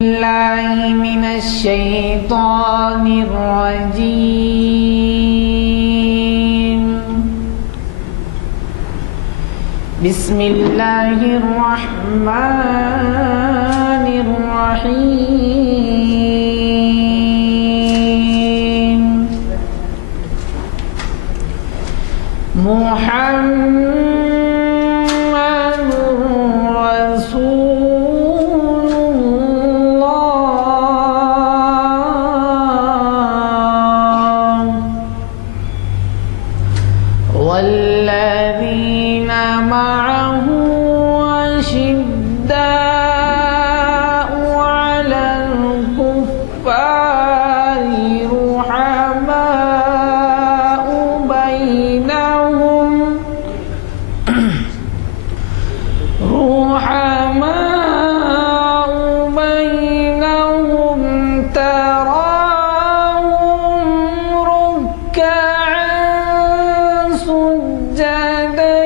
بالله من الشيطان الرجيم. بسم الله الرحمن الرحيم. محمد رسول الله والذين معه أشداء على الكفار رحماء بينهم تراهم ركعا سجدا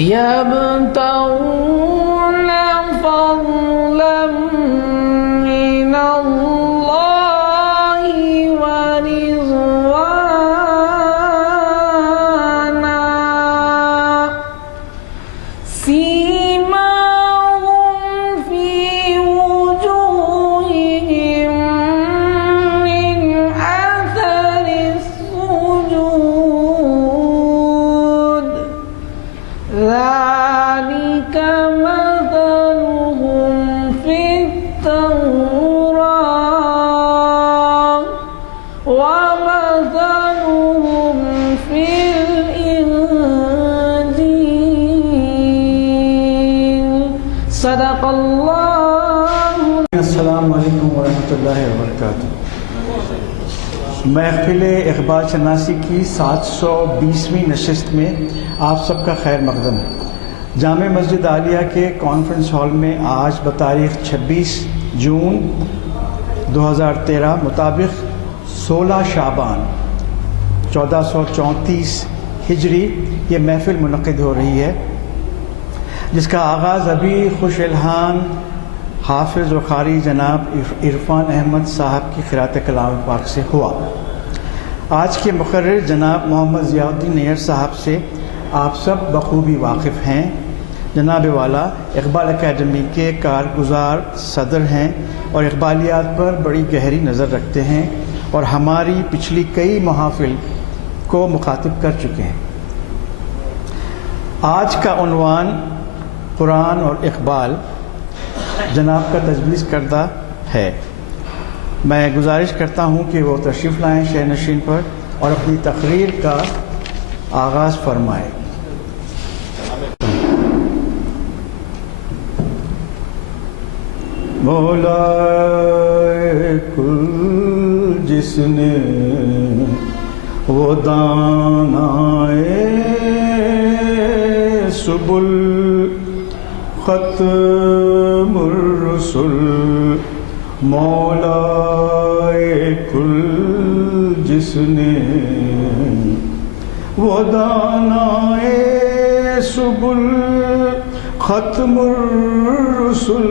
يبتغون فضلا من الله ورضوانا سيماهم في وجوههم من أثر السجود ذلك مثلهم في التوراة ومثلهم في الإنجيل صدق الله. السلام علیکم ورحمۃ اللہ وبرکاتہ. محفل اقبال شناسی کی 720ویں نشست میں آپ سب کا خیر مقدم ہے. جامع مسجد عالیہ کے کانفرنس ہال میں آج بتاریخ 26 جون 2013 مطابق 16 شعبان 1434 ہجری یہ محفل منعقد ہو رہی ہے، جس کا آغاز ابھی خوش الحان حافظ و قاری جناب عرفان احمد صاحب کی قرأت کلام پاک سے ہوا. آج کے مقرر جناب محمد ضیاء الدین نیئر صاحب سے آپ سب بخوبی واقف ہیں. جناب والا اقبال اکیڈمی کے کارگزار صدر ہیں اور اقبالیات پر بڑی گہری نظر رکھتے ہیں اور ہماری پچھلی کئی محافل کو مخاطب کر چکے ہیں. آج کا عنوان قرآن اور اقبال جناب کا تجویز کردہ ہے. میں گزارش کرتا ہوں کہ وہ تشریف لائیں شہ نشین پر اور اپنی تقریر کا آغاز فرمائیں. مولا کل جس نے وہ دانائے سبل ختم الرسل مولا کل جس نے وہ دانائے سبل ختم الرسل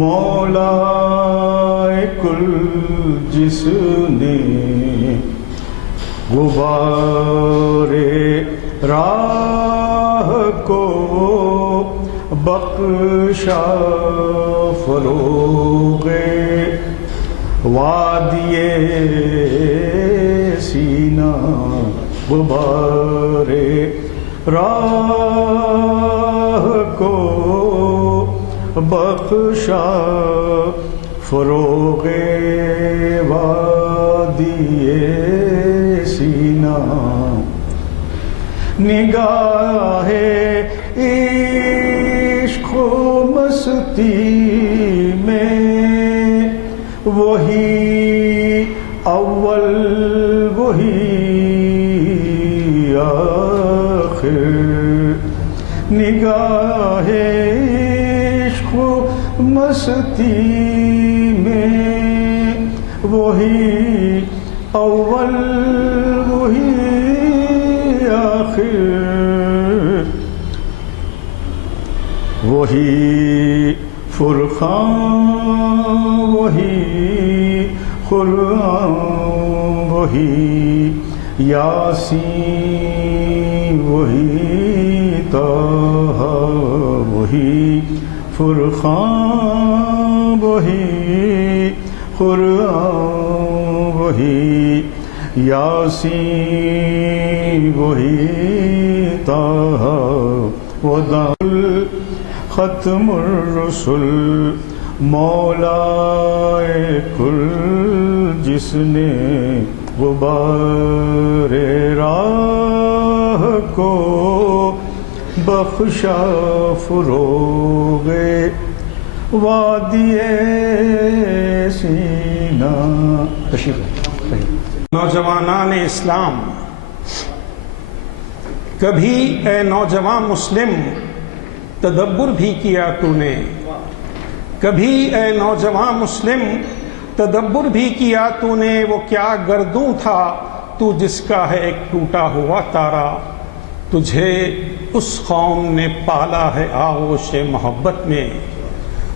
مولا کل جس نے غبار راہ کو بخشا فروغ وادی سینہ غبار راہ کو بخشا فروغ وادی سینہ نگاہ عشق و مستی میں وہی اول وہی آخر نگاہ عشق و مستی میں وہی اول وہی آخر وہی فرقان وہی قرآن وہی یاسین وہی طہ وہی فرقان وہی قرآن وہی یاسین وہی طہ ودع ختم الرسل مولائے کل جس نے غبار راہ کو بخشا فروغ وادی سینہ. نوجوانان اسلام، کبھی اے نوجوان مسلم تدبر بھی کیا تو نے، کبھی اے نوجوان مسلم تدبر بھی کیا تو نے، وہ کیا گردوں تھا تو جس کا ہے ایک ٹوٹا ہوا تارا. تجھے اس قوم نے پالا ہے آغوش محبت میں،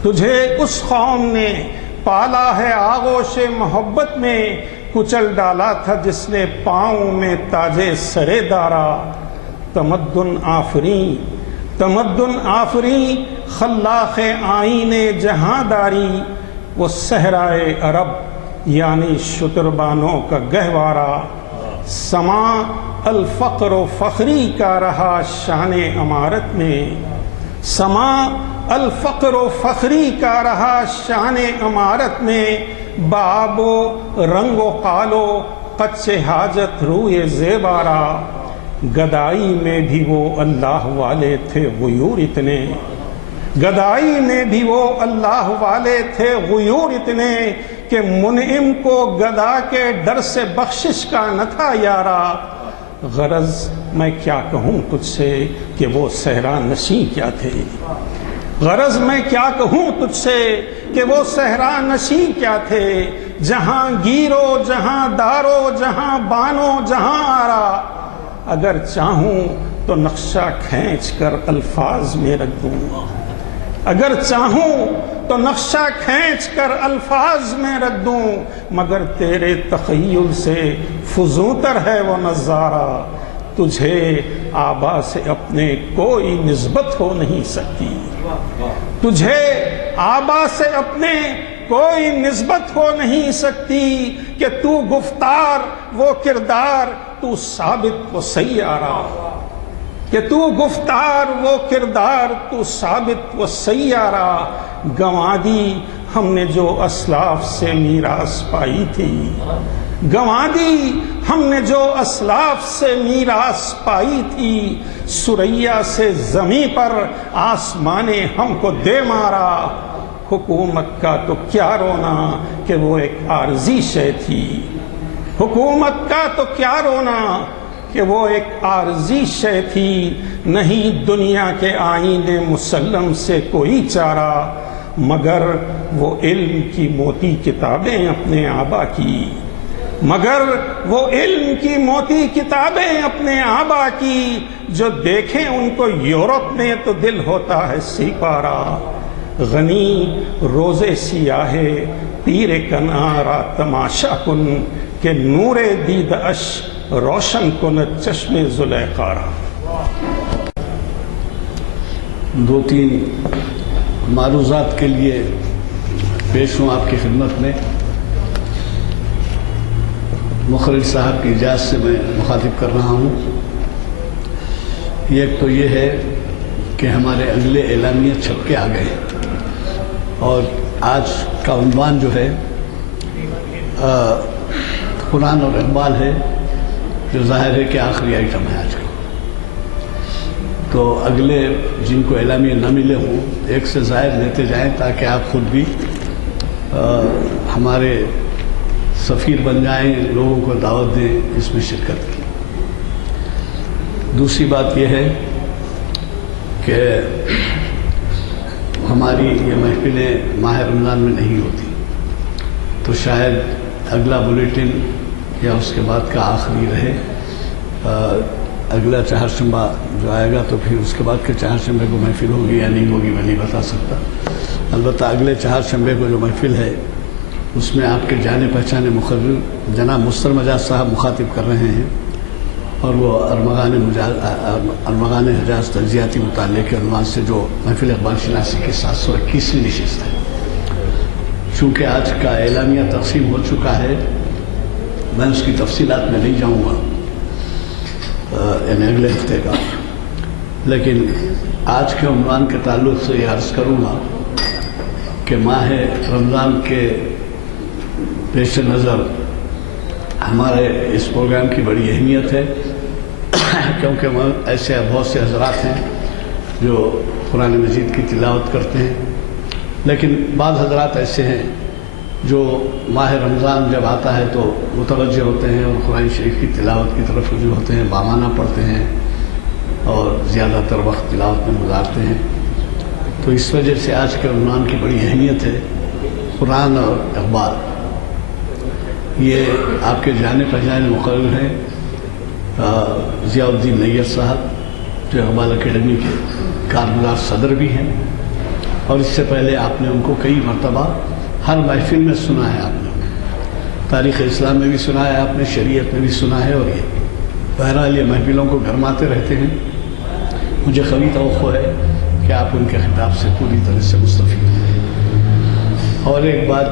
تجھے اس قوم نے پالا ہے آغوش محبت میں، کچل ڈالا تھا جس نے پاؤں میں تاجے سرے دارا. تمدن آفریں تمدن آفریں خلاق آئین جہاں داری، وہ صحرائے عرب یعنی شتربانوں کا گہوارہ. سما الفقر و فخری کا رہا شان امارت میں، سما الفقر و فخری کا رہا شان امارت میں. باب و رنگ و قالو قدس حاجت روئے زیبارہ، گدائی میں بھی وہ اللہ والے تھے غیور اتنے، گدائی میں بھی وہ اللہ والے تھے غیور اتنے، کہ منعم کو گدا کے ڈر سے بخشش کا نہ تھا یارا. غرض میں کیا کہوں تجھ سے کہ وہ صحرا نشیں کیا تھے، غرض میں کیا کہوں تجھ سے کہ وہ صحرا نشیں کیا تھے. جہاں گیرو جہاں دارو جہاں بانو جہاں آرا، اگر چاہوں تو نقشہ کھینچ کر الفاظ میں رکھ دوں، اگر چاہوں تو نقشہ کھینچ کر الفاظ میں رکھ دوں، مگر تیرے تخیل سے فزوں تر ہے وہ نظارہ. تجھے آبا سے اپنے کوئی نسبت ہو نہیں سکتی، تجھے آبا سے اپنے کوئی نسبت ہو نہیں سکتی، کہ تو گفتار وہ کردار تو ثابت و سیارہ، کہ تو گفتار وہ کردار تو ثابت و سیارہ. گنوا دی ہم نے جو اسلاف سے میراث پائی تھی، گنوا دی ہم نے جو اسلاف سے میراث پائی تھی. سریا سے زمیں پر آسمان ہم کو دے مارا، حکومت کا تو کیا رونا کہ وہ ایک عارضی شے تھی، حکومت کا تو کیا رونا کہ وہ ایک عارضی شے تھی. نہیں دنیا کے آئین مسلم سے کوئی چارہ، مگر وہ علم کی موتی کتابیں اپنے آبا کی، مگر وہ علم کی موتی کتابیں اپنے آبا کی. جو دیکھیں ان کو یورپ میں تو دل ہوتا ہے سیپارہ. غنی روزے سیاہ پیر کنارا تماشا کن، کہ نور دید اش روشن کن چشم زلیخا را. دو تین معروضات کے لیے پیش ہوں آپ کی خدمت میں. مخرج صاحب کی اجازت سے میں مخاطب کر رہا ہوں. ایک تو یہ ہے کہ ہمارے اگلے اعلامیہ چھپ کے آ گئے، اور آج کا عنوان جو ہے قرآن اور اقبال ہے، جو ظاہر ہے کہ آخری آئٹم ہے آج کا. تو اگلے جن کو اعلامیہ نہ ملے ہوں ایک سے زائد لیتے جائیں، تاکہ آپ خود بھی ہمارے سفیر بن جائیں، لوگوں کو دعوت دیں اس میں شرکت کی. دوسری بات یہ ہے کہ ہماری یہ محفلیں ماہ رمضان میں نہیں ہوتی، تو شاید اگلا بلیٹن یا اس کے بعد کا آخری رہے. اگلا چہارشنبہ جو آئے گا تو پھر اس کے بعد کے چہارشنبے کو محفل ہوگی یا نہیں ہوگی میں نہیں بتا سکتا. البتہ اگلے چہارشنبے کو جو محفل ہے اس میں آپ کے جانے پہچانے مقرر جناب مستر مجاز صاحب مخاطب کر رہے ہیں اور وہ ارمغان حجاز تجزیاتی مطالعے کے عنوان سے جو محفل اقبال شناسی کی 721ویں نشست ہے. چونکہ آج کا اعلامیہ تقسیم ہو چکا ہے میں اس کی تفصیلات میں نہیں جاؤں گا اگلے ہفتے کا، لیکن آج کے عنوان کے تعلق سے یہ عرض کروں گا کہ ماہ رمضان کے پیش نظر ہمارے اس پروگرام کی بڑی اہمیت ہے، کیونکہ ایسے بہت سے حضرات ہیں جو قرآن مجید کی تلاوت کرتے ہیں، لیکن بعض حضرات ایسے ہیں جو ماہ رمضان جب آتا ہے تو متوجہ ہوتے ہیں اور قرآن شریف کی تلاوت کی طرف رجوع ہوتے ہیں، بامانہ پڑھتے ہیں اور زیادہ تر وقت تلاوت میں گزارتے ہیں. تو اس وجہ سے آج کے عنوان کی بڑی اہمیت ہے. قرآن اور اقبال یہ آپ کے جانے پہچانے مقرر ہیں ضیاء الدین نیت صاحب جو اقبال اکیڈمی کے کارگزار صدر بھی ہیں، اور اس سے پہلے آپ نے ان کو کئی مرتبہ ہر محفل میں سنا ہے. آپ نے تاریخ اسلام میں بھی سنا ہے، آپ نے شریعت میں بھی سنا ہے، اور یہ بہرحال یہ محفلوں کو گرماتے رہتے ہیں. مجھے قوی توقع ہے کہ آپ ان کے خطاب سے پوری طرح سے مستفید ہیں. اور ایک بات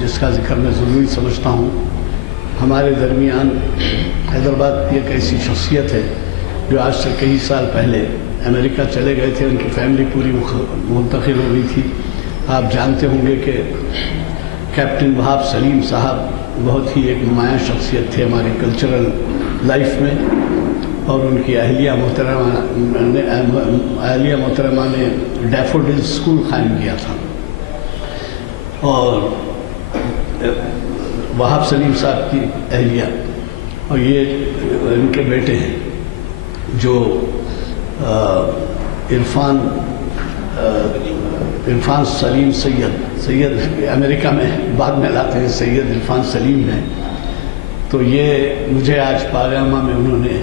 جس کا ذکر میں ضروری سمجھتا ہوں، ہمارے درمیان حیدرآباد کی ایک ایسی شخصیت ہے جو آج سے کئی سال پہلے امریکہ چلے گئے تھے، ان کی فیملی پوری منتقل ہو گئی تھی. آپ جانتے ہوں گے کہ کیپٹن وہاب سلیم صاحب بہت ہی ایک نمایاں شخصیت تھے ہماری کلچرل لائف میں، اور ان کی اہلیہ محترمہ نے ڈیفوڈل اسکول قائم کیا تھا. اور وہاب سلیم صاحب کی اہلیہ اور یہ ان کے بیٹے ہیں جو عرفان سلیم سید امریکہ میں بعد میں لاتے ہیں، سید عرفان سلیم ہیں. تو یہ مجھے آج پارلیامہ میں انہوں نے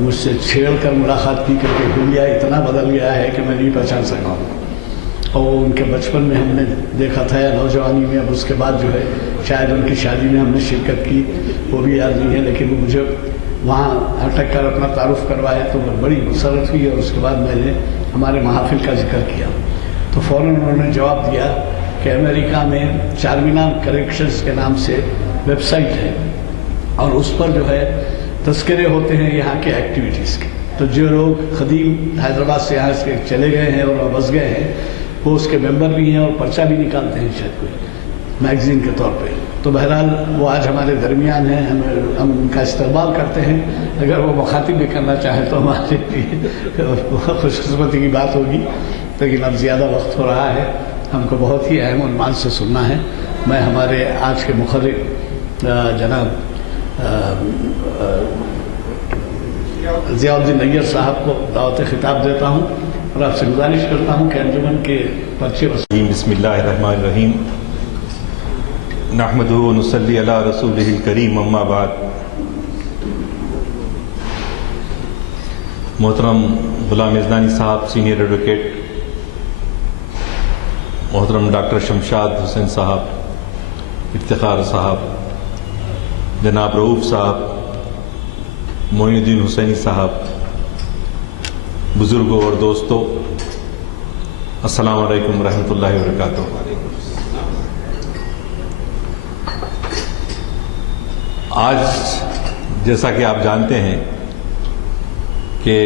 مجھ سے چھیڑ کر ملاقات کی کہ حلیہ اتنا بدل گیا ہے کہ میں نہیں پہچان سکا ہوں. اور ان کے بچپن میں ہم نے دیکھا تھا یا نوجوانی میں، اب اس کے بعد جو ہے شاید ان کی شادی میں ہم نے شرکت کی، وہ بھی یاد نہیں ہے، لیکن وہ مجھے وہاں اٹک کر اپنا تعارف کروایا تو بڑی مسرت ہوئی. اور اس کے بعد میں نے ہمارے محافل کا ذکر کیا تو فوراً انہوں نے جواب دیا کہ امریکہ میں چارمینار کریکشنز کے نام سے ویب سائٹ ہے اور اس پر جو ہے تذکرے ہوتے ہیں یہاں کے ایکٹیویٹیز کے. تو جو لوگ قدیم حیدرآباد سے یہاں سے چلے گئے ہیں اور بس گئے ہیں وہ اس کے ممبر بھی ہیں اور پرچہ بھی نکالتے ہیں شاید کوئی میگزین کے طور پہ. تو بہرحال وہ آج ہمارے درمیان ہیں، ہم ان کا استقبال کرتے ہیں. اگر وہ مخاطب بھی کرنا چاہیں تو ہمارے لیے خوش قسمتی کی بات ہوگی، لیکن اب زیادہ وقت ہو رہا ہے، ہم کو بہت ہی اہم عنوان سے سننا ہے. میں ہمارے آج کے مقرر جناب ضیاء الدین نیت صاحب کو دعوت خطاب دیتا ہوں اور آپ سے گزارش کرتا ہوں کہ انجمن کے پرچے بسم اللہ الرحمن الرحیم نحمدہ و نصلی علی رسولہ الکریم اما بعد. محترم غلام ازنانی صاحب سینئر ایڈوکیٹ، محترم ڈاکٹر شمشاد حسین صاحب، افتخار صاحب، جناب رؤوف صاحب، معین الدین حسینی صاحب، بزرگوں اور دوستوں، السلام علیکم ورحمۃ اللہ وبرکاتہ. آج جیسا کہ آپ جانتے ہیں کہ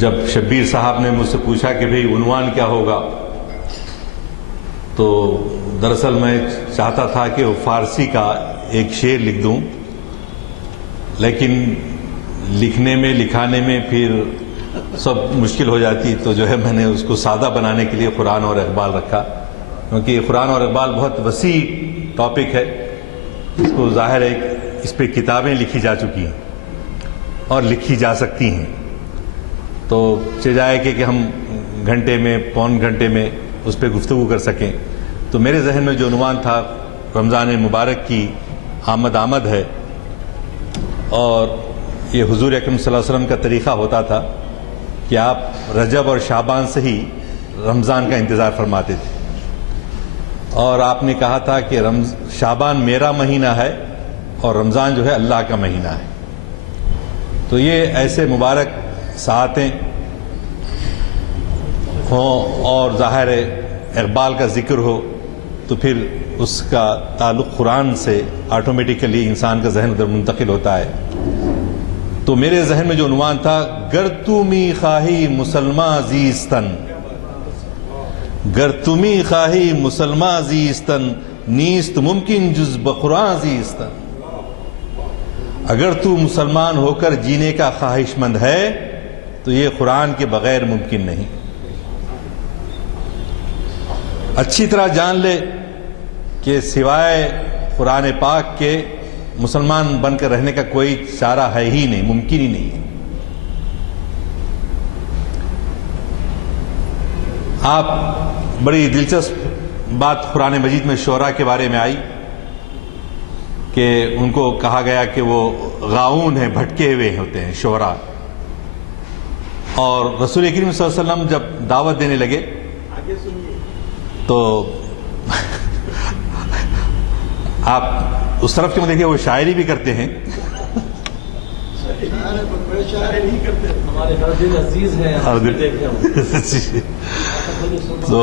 جب شبیر صاحب نے مجھ سے پوچھا کہ بھئی عنوان کیا ہوگا، تو دراصل میں چاہتا تھا کہ وہ فارسی کا ایک شعر لکھ دوں، لیکن لکھنے میں لکھانے میں پھر سب مشکل ہو جاتی، تو جو ہے میں نے اس کو سادہ بنانے کے لیے قرآن اور اقبال رکھا، کیونکہ قرآن اور اقبال بہت وسیع ٹاپک ہے. اس کو ظاہر ہے اس پہ کتابیں لکھی جا چکی ہیں اور لکھی جا سکتی ہیں، تو چاہے کہ ہم گھنٹے میں پون گھنٹے میں اس پہ گفتگو کر سکیں. تو میرے ذہن میں جو عنوان تھا رمضان مبارک کی آمد ہے، اور یہ حضور اکرم صلی اللہ علیہ وسلم کا طریقہ ہوتا تھا کہ آپ رجب اور شعبان سے ہی رمضان کا انتظار فرماتے تھے، اور آپ نے کہا تھا کہ شعبان میرا مہینہ ہے اور رمضان جو ہے اللہ کا مہینہ ہے۔ تو یہ ایسے مبارک ساعتیں ہوں اور ظاہر اقبال کا ذکر ہو تو پھر اس کا تعلق قرآن سے آٹومیٹیکلی انسان کا ذہن ادھر منتقل ہوتا ہے۔ تو میرے ذہن میں جو عنوان تھا، گر تمی خواہی مسلمان زیستن، گر تمی خواہی مسلمان زیستن، نیست ممکن جز بقرآن زیستن۔ اگر تو مسلمان ہو کر جینے کا خواہش مند ہے تو یہ قرآن کے بغیر ممکن نہیں۔ اچھی طرح جان لے کہ سوائے قرآن پاک کے مسلمان بن کر رہنے کا کوئی چارہ ہے ہی نہیں، ممکن ہی نہیں ہے۔ آپ بڑی دلچسپ بات قرآن مجید میں شعراء کے بارے میں آئی کہ ان کو کہا گیا کہ وہ غاؤن ہیں، بھٹکے ہوئے ہوتے ہیں شعراء، اور رسول کریم صلی اللہ علیہ وسلم جب دعوت دینے لگے تو آپ اس طرف کیوں دیکھیں، وہ شاعری بھی کرتے ہیں۔ تو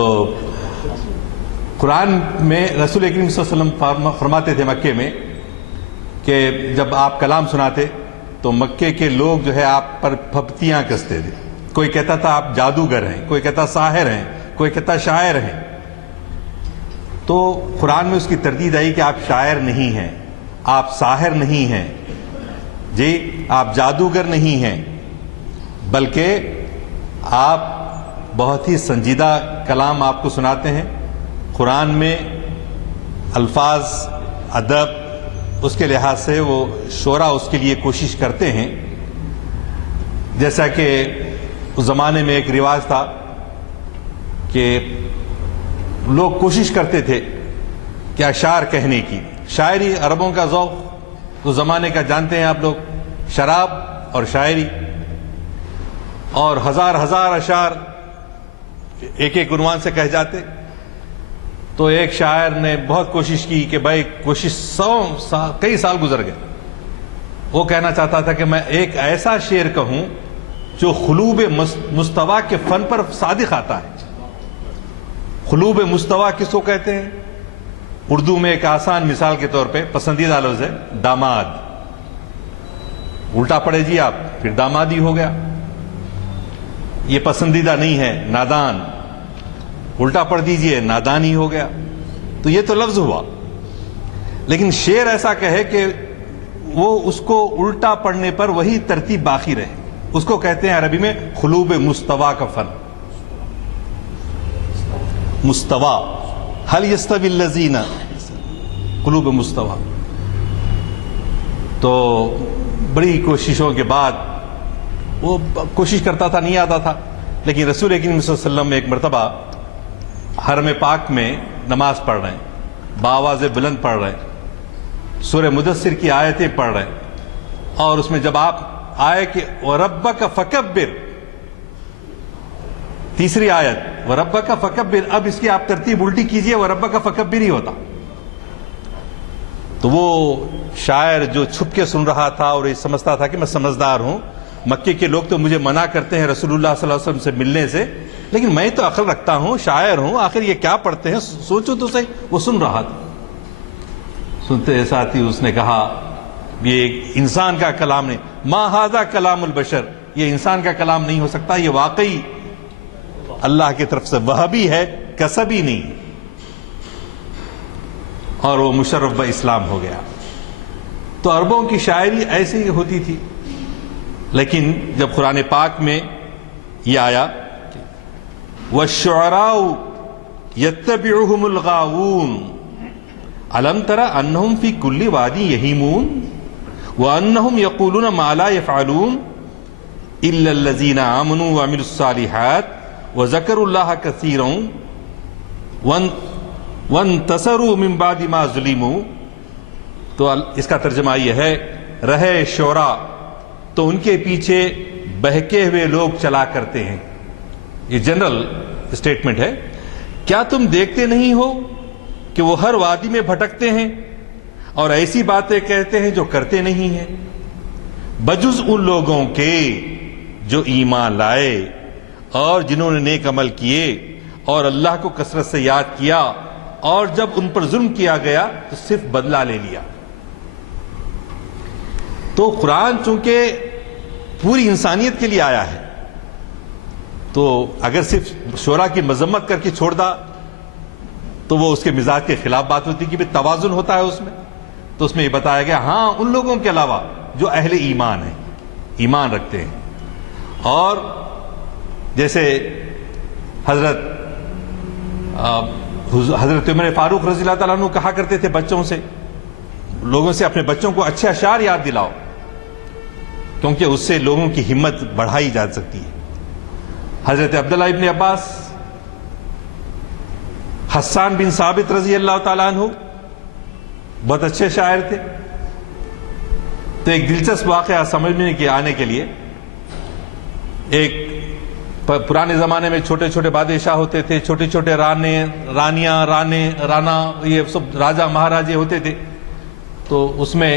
قرآن میں رسول کریم صلی اللہ علیہ وسلم فرماتے تھے مکے میں کہ جب آپ کلام سناتے تو مکے کے لوگ جو ہے آپ پر پھپتیاں کستے تھے۔ کوئی کہتا تھا آپ جادوگر ہیں، کوئی کہتا ساحر ہیں، کوئی کہتا شاعر ہیں۔ تو قرآن میں اس کی تردید آئی کہ آپ شاعر نہیں ہیں، آپ ساحر نہیں ہیں، جی آپ جادوگر نہیں ہیں، بلکہ آپ بہت ہی سنجیدہ کلام آپ کو سناتے ہیں۔ قرآن میں الفاظ، ادب، اس کے لحاظ سے وہ شعراء اس کے لیے کوشش کرتے ہیں۔ جیسا کہ اس زمانے میں ایک رواج تھا کہ لوگ کوشش کرتے تھے کہ اشعار کہنے کی۔ شاعری، عربوں کا ذوق اس زمانے کا جانتے ہیں آپ لوگ، شراب اور شاعری، اور ہزار ہزار اشعار ایک ایک عنوان سے کہہ جاتے۔ تو ایک شاعر نے بہت کوشش کی کہ بھائی کوشش کئی سال گزر گئے، وہ کہنا چاہتا تھا کہ میں ایک ایسا شعر کہوں جو قلوب مستویٰ کے فن پر صادق آتا ہے۔ قلوب مستویٰ کس کو کہتے ہیں؟ اردو میں ایک آسان مثال کے طور پہ پسندیدہ لفظ ہے داماد۔ الٹا پڑے جی آپ، پھر دامادی ہو گیا۔ یہ پسندیدہ نہیں ہے، نادان۔ الٹا پڑھ دیجئے، نادانی ہو گیا۔ تو یہ تو لفظ ہوا، لیکن شعر ایسا کہے کہ وہ اس کو الٹا پڑھنے پر وہی ترتیب باقی رہے، اس کو کہتے ہیں عربی میں قلوب مستویٰ کا فن۔ مستویٰ، حل یستوی الذین، قلوب مستویٰ۔ تو بڑی کوششوں کے بعد وہ کوشش کرتا تھا، نہیں آتا تھا، لیکن رسول کریم صلی اللہ علیہ وسلم ایک مرتبہ حرم پاک میں نماز پڑھ رہے ہیں، بآواز بلند پڑھ رہے ہیں، سورہ مدثر کی آیتیں پڑھ رہے ہیں، اور اس میں جب آپ آئے کہ وَرَبَّكَ فَكَبِّرْ، تیسری آیت وَرَبَّكَ فَكَبِّرْ، اب اس کی آپ ترتیب الٹی کیجئے، وَرَبَّكَ فَكَبِّرْ ہی ہوتا۔ تو وہ شاعر جو چھپ کے سن رہا تھا اور یہ سمجھتا تھا کہ میں سمجھدار ہوں، مکے کے لوگ تو مجھے منع کرتے ہیں رسول اللہ صلی اللہ علیہ وسلم سے ملنے سے، لیکن میں تو عقل رکھتا ہوں، شاعر ہوں، آخر یہ کیا پڑھتے ہیں، سوچو تو صحیح۔ وہ سن رہا تھا، سنتے ساتھ ہی اس نے کہا یہ ایک انسان کا کلام نہیں، ما ھذا کلام البشر، یہ انسان کا کلام نہیں ہو سکتا، یہ واقعی اللہ کی طرف سے وحی ہے، کسبی نہیں۔ اور وہ مشرف اسلام ہو گیا۔ تو عربوں کی شاعری ایسی ہی ہوتی تھی، لیکن جب قرآن پاک میں یہ آیا وَالشُّعَرَاءُ يَتَّبِعُهُمُ الْغَاوُونَ أَلَمْ تَرَ أَنَّهُمْ فِي كُلِّ وَادٍ يَهِيمُونَ وَأَنَّهُمْ يَقُولُونَ مَا لَا يَفْعَلُونَ إِلَّا الَّذِينَ آمَنُوا وَعَمِلُوا الصَّالِحَاتِ وَذَكَرُوا اللَّهَ كَثِيرًا وَانتَصَرُوا مِن بَعْدِ مَا ظُلِمُوا۔ تو اس کا ترجمہ یہ ہے، رہے شعراء تو ان کے پیچھے بہکے ہوئے لوگ چلا کرتے ہیں. یہ جنرل اسٹیٹمنٹ ہے. کیا تم دیکھتے نہیں ہو کہ وہ ہر وادی میں بھٹکتے ہیں اور ایسی باتیں کہتے ہیں جو کرتے نہیں ہیں, بجز ان لوگوں کے جو ایمان لائے اور جنہوں نے نیک عمل کیے اور اللہ کو کثرت سے یاد کیا, اور جب ان پر ظلم کیا گیا تو صرف بدلہ لے لیا. تو قرآن چونکہ پوری انسانیت کے لیے آیا ہے, تو اگر صرف شعراء کی مذمت کر کے چھوڑ دا تو وہ اس کے مزاج کے خلاف بات ہوتی کہ توازن ہوتا ہے اس میں. تو اس میں یہ بتایا گیا ہاں ان لوگوں کے علاوہ جو اہل ایمان ہیں, ایمان رکھتے ہیں. اور جیسے حضرت عمر فاروق رضی اللہ تعالیٰ عنہ کہا کرتے تھے بچوں سے, لوگوں سے اپنے بچوں کو اچھے اشعار یاد دلاؤ, کیونکہ اس سے لوگوں کی ہمت بڑھائی جا سکتی ہے. حضرت عبداللہ ابن عباس, حسان بن ثابت رضی اللہ تعالیٰ عنہ بہت اچھے شاعر تھے. تو ایک دلچسپ واقعہ سمجھنے کے آنے کے لیے, ایک پرانے زمانے میں چھوٹے چھوٹے بادشاہ ہوتے تھے, چھوٹے چھوٹے رانیاں, رانا, یہ سب راجہ مہاراجے ہوتے تھے. تو اس میں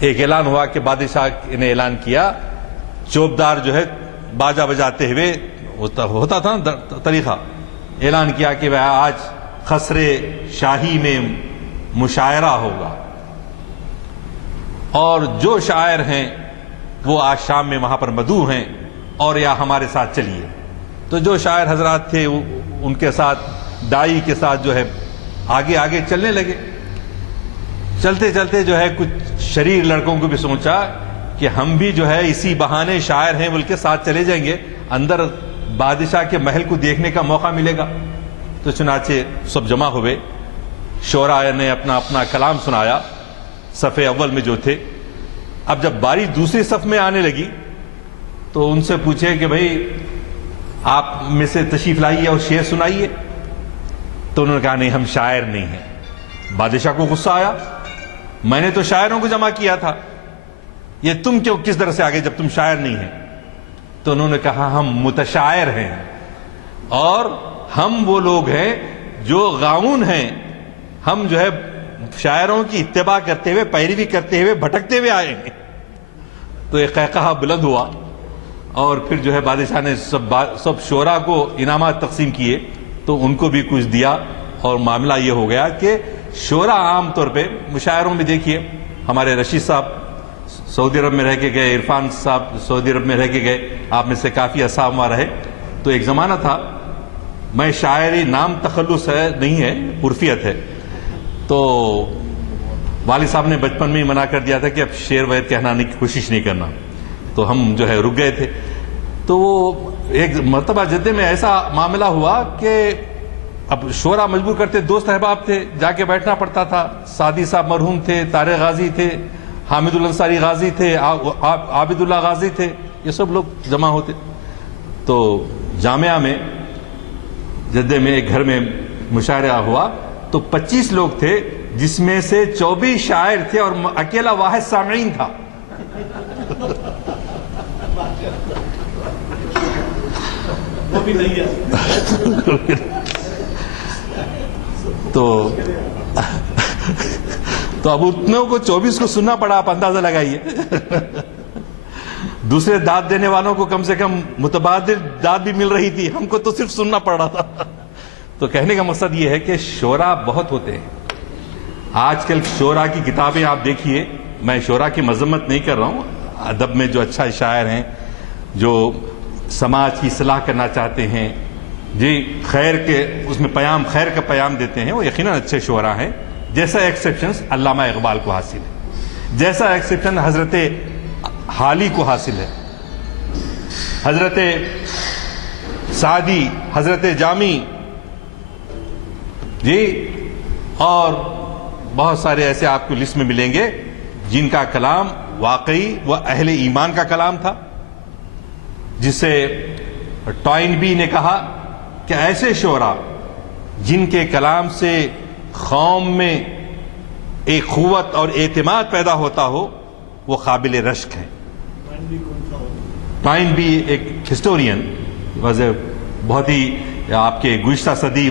ایک اعلان ہوا کہ بادشاہ نے اعلان کیا, چوبدار جو ہے باجا بجاتے ہوئے, ہوتا تھا طریقہ, اعلان کیا کہ آج خسر شاہی میں مشاعرہ ہوگا اور جو شاعر ہیں وہ آج شام میں وہاں پر مدعو ہیں اور یا ہمارے ساتھ چلیے. تو جو شاعر حضرات تھے ان کے ساتھ دائی کے ساتھ جو ہے آگے آگے چلنے لگے. چلتے چلتے جو ہے کچھ شریر لڑکوں کو بھی سوچا کہ ہم بھی جو ہے اسی بہانے شاعر ہیں بول کے ساتھ چلے جائیں گے, اندر بادشاہ کے محل کو دیکھنے کا موقع ملے گا. تو چنانچہ سب جمع ہوئے, شعراء نے اپنا اپنا کلام سنایا صف اول میں جو تھے. اب جب باری دوسری صف میں آنے لگی تو ان سے پوچھے کہ بھئی آپ میں سے تشریف لائیے اور شعر سنائیے. تو انہوں نے کہا نہیں, ہم شاعر نہیں ہیں. بادشاہ کو غصہ آیا, میں نے تو شاعروں کو جمع کیا تھا, یہ تم کیوں کس طرح سے آگے جب تم شاعر نہیں ہیں. تو انہوں نے کہا ہم متشاعر ہیں اور ہم وہ لوگ ہیں جو غاؤن ہیں, ہم جو ہے شاعروں کی اتباع کرتے ہوئے, پیروی کرتے ہوئے بھٹکتے ہوئے آئے ہیں. تو ایک قہقہہ بلند ہوا اور پھر جو ہے بادشاہ نے سب شعراء کو انعامات تقسیم کیے تو ان کو بھی کچھ دیا. اور معاملہ یہ ہو گیا کہ شعراء عام طور پہ مشاعروں میں دیکھیے, ہمارے رشید صاحب سعودی عرب میں رہ کے گئے, عرفان صاحب سعودی عرب میں رہ کے گئے, آپ میں سے کافی عرصہ وہاں رہے. تو ایک زمانہ تھا, میں شاعری نام تخلص ہے نہیں ہے, عرفیت ہے, تو والد صاحب نے بچپن میں ہی منع کر دیا تھا کہ اب شعر وعر کہنا کی کوشش نہیں کرنا. تو ہم جو ہے رک گئے تھے. تو وہ ایک مرتبہ جدے میں ایسا معاملہ ہوا کہ اب شعراء مجبور کرتے, دوست احباب تھے, جا کے بیٹھنا پڑتا تھا. سعدی صاحب مرحوم تھے, طارق غازی تھے, حامد الانصاری غازی تھے, عابد اللہ غازی تھے, یہ سب لوگ جمع ہوتے. تو جامعہ میں جدے میں ایک گھر میں مشاعرہ ہوا تو 25 لوگ تھے, جس میں سے 24 شاعر تھے اور اکیلا واحد سامعین تھا. وہ بھی نہیں ہے. تو اب اتنوں کو 24 کو سننا پڑا, آپ اندازہ لگائیے. دوسرے داد دینے والوں کو کم سے کم متبادل داد بھی مل رہی تھی, ہم کو تو صرف سننا پڑ رہا تھا. تو کہنے کا مقصد یہ ہے کہ شعراء بہت ہوتے ہیں. آج کل شعراء کی کتابیں آپ دیکھیے, میں شعراء کی مذمت نہیں کر رہا ہوں, ادب میں جو اچھا شاعر ہیں, جو سماج کی اصلاح کرنا چاہتے ہیں, جی خیر کے اس میں پیام, خیر کا پیام دیتے ہیں, وہ یقیناً اچھے شعراء ہیں. جیسا ایکسیپشنز علامہ اقبال کو حاصل ہے, جیسا ایکسیپشن حضرت حالی کو حاصل ہے, حضرت سعدی, حضرت جامی, جی اور بہت سارے ایسے آپ کو لسٹ میں ملیں گے جن کا کلام واقعی وہ اہل ایمان کا کلام تھا, جسے ٹوائن بی نے کہا کہ ایسے شعراء جن کے کلام سے قوم میں ایک قوت اور اعتماد پیدا ہوتا ہو وہ قابل رشک ہیں. ٹوائن بھی ایک ہسٹورین بہت ہی آپ کے گزشتہ صدی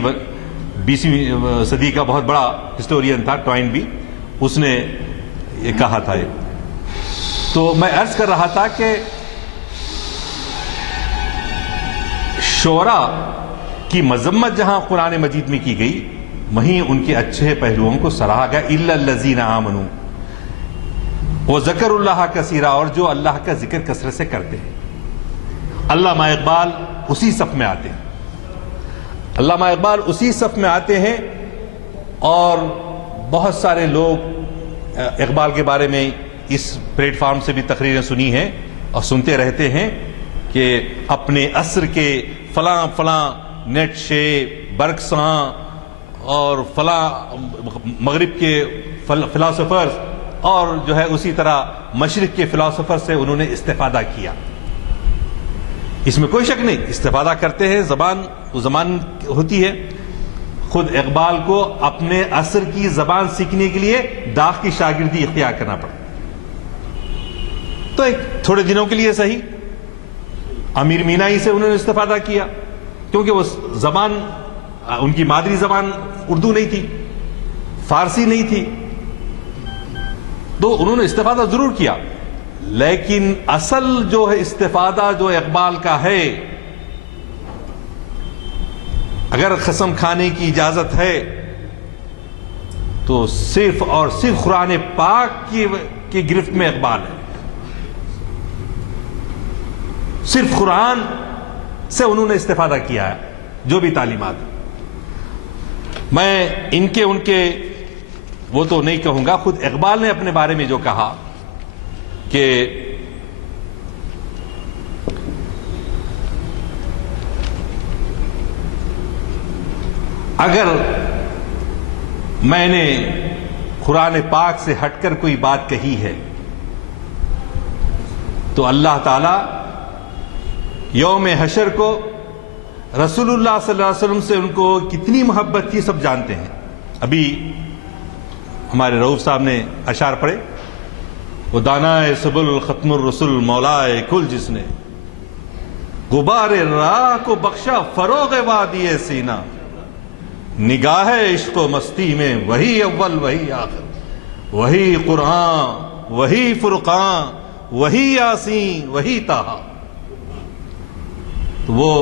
20ویں صدی کا بہت بڑا ہسٹورین تھا ٹوائن بھی، اس نے یہ کہا تھا. تو میں عرض کر رہا تھا کہ شعراء کی مذمت جہاں قرآن مجید میں کی گئی، وہیں ان کے اچھے پہلوؤں کو سراہا گیا. الا الذین آمنوا وذکروا اللہ کثیرا، اور جو اللہ کا ذکر کثرت سے کرتے ہیں. علامہ اقبال اسی صف میں آتے ہیں، علامہ اقبال اسی صف میں آتے ہیں. اور بہت سارے لوگ اقبال کے بارے میں اس پلیٹ فارم سے بھی تقریریں سنی ہیں اور سنتے رہتے ہیں کہ اپنے عصر کے فلاں فلاں نیٹشے، برکساں اور فلاں مغرب کے فلاسفرز اور جو ہے اسی طرح مشرق کے فلاسفر سے انہوں نے استفادہ کیا. اس میں کوئی شک نہیں، استفادہ کرتے ہیں، زبان وہ زبان ہوتی ہے. خود اقبال کو اپنے عصر کی زبان سیکھنے کے لیے داغ کی شاگردی اختیار کرنا پڑا. تو ایک تھوڑے دنوں کے لیے صحیح امیر مینائی سے انہوں نے استفادہ کیا، کیونکہ وہ زبان ان کی مادری زبان اردو نہیں تھی، فارسی نہیں تھی، تو انہوں نے استفادہ ضرور کیا. لیکن اصل جو ہے استفادہ جو اقبال کا ہے، اگر قسم کھانے کی اجازت ہے تو صرف اور صرف قرآن پاک کی گرفت میں اقبال ہے. صرف قرآن سے انہوں نے استفادہ کیا ہے، جو بھی تعلیمات. میں ان کے وہ تو نہیں کہوں گا. خود اقبال نے اپنے بارے میں جو کہا کہ اگر میں نے قرآن پاک سے ہٹ کر کوئی بات کہی ہے تو اللہ تعالی یوم حشر کو رسول اللہ صلی اللہ علیہ وسلم سے ان کو کتنی محبت تھی سب جانتے ہیں. ابھی ہمارے رؤوف صاحب نے اشعار پڑھے، وہ دانائے سبل ختم الرسل مولائے کل، جس نے غبار راہ کو بخشا فروغ وادی سینہ، نگاہ عشق و مستی میں وہی اول وہی آخر، وہی قرآن وہی فرقان وہی یاسین وہی طٰہٰ. تو وہ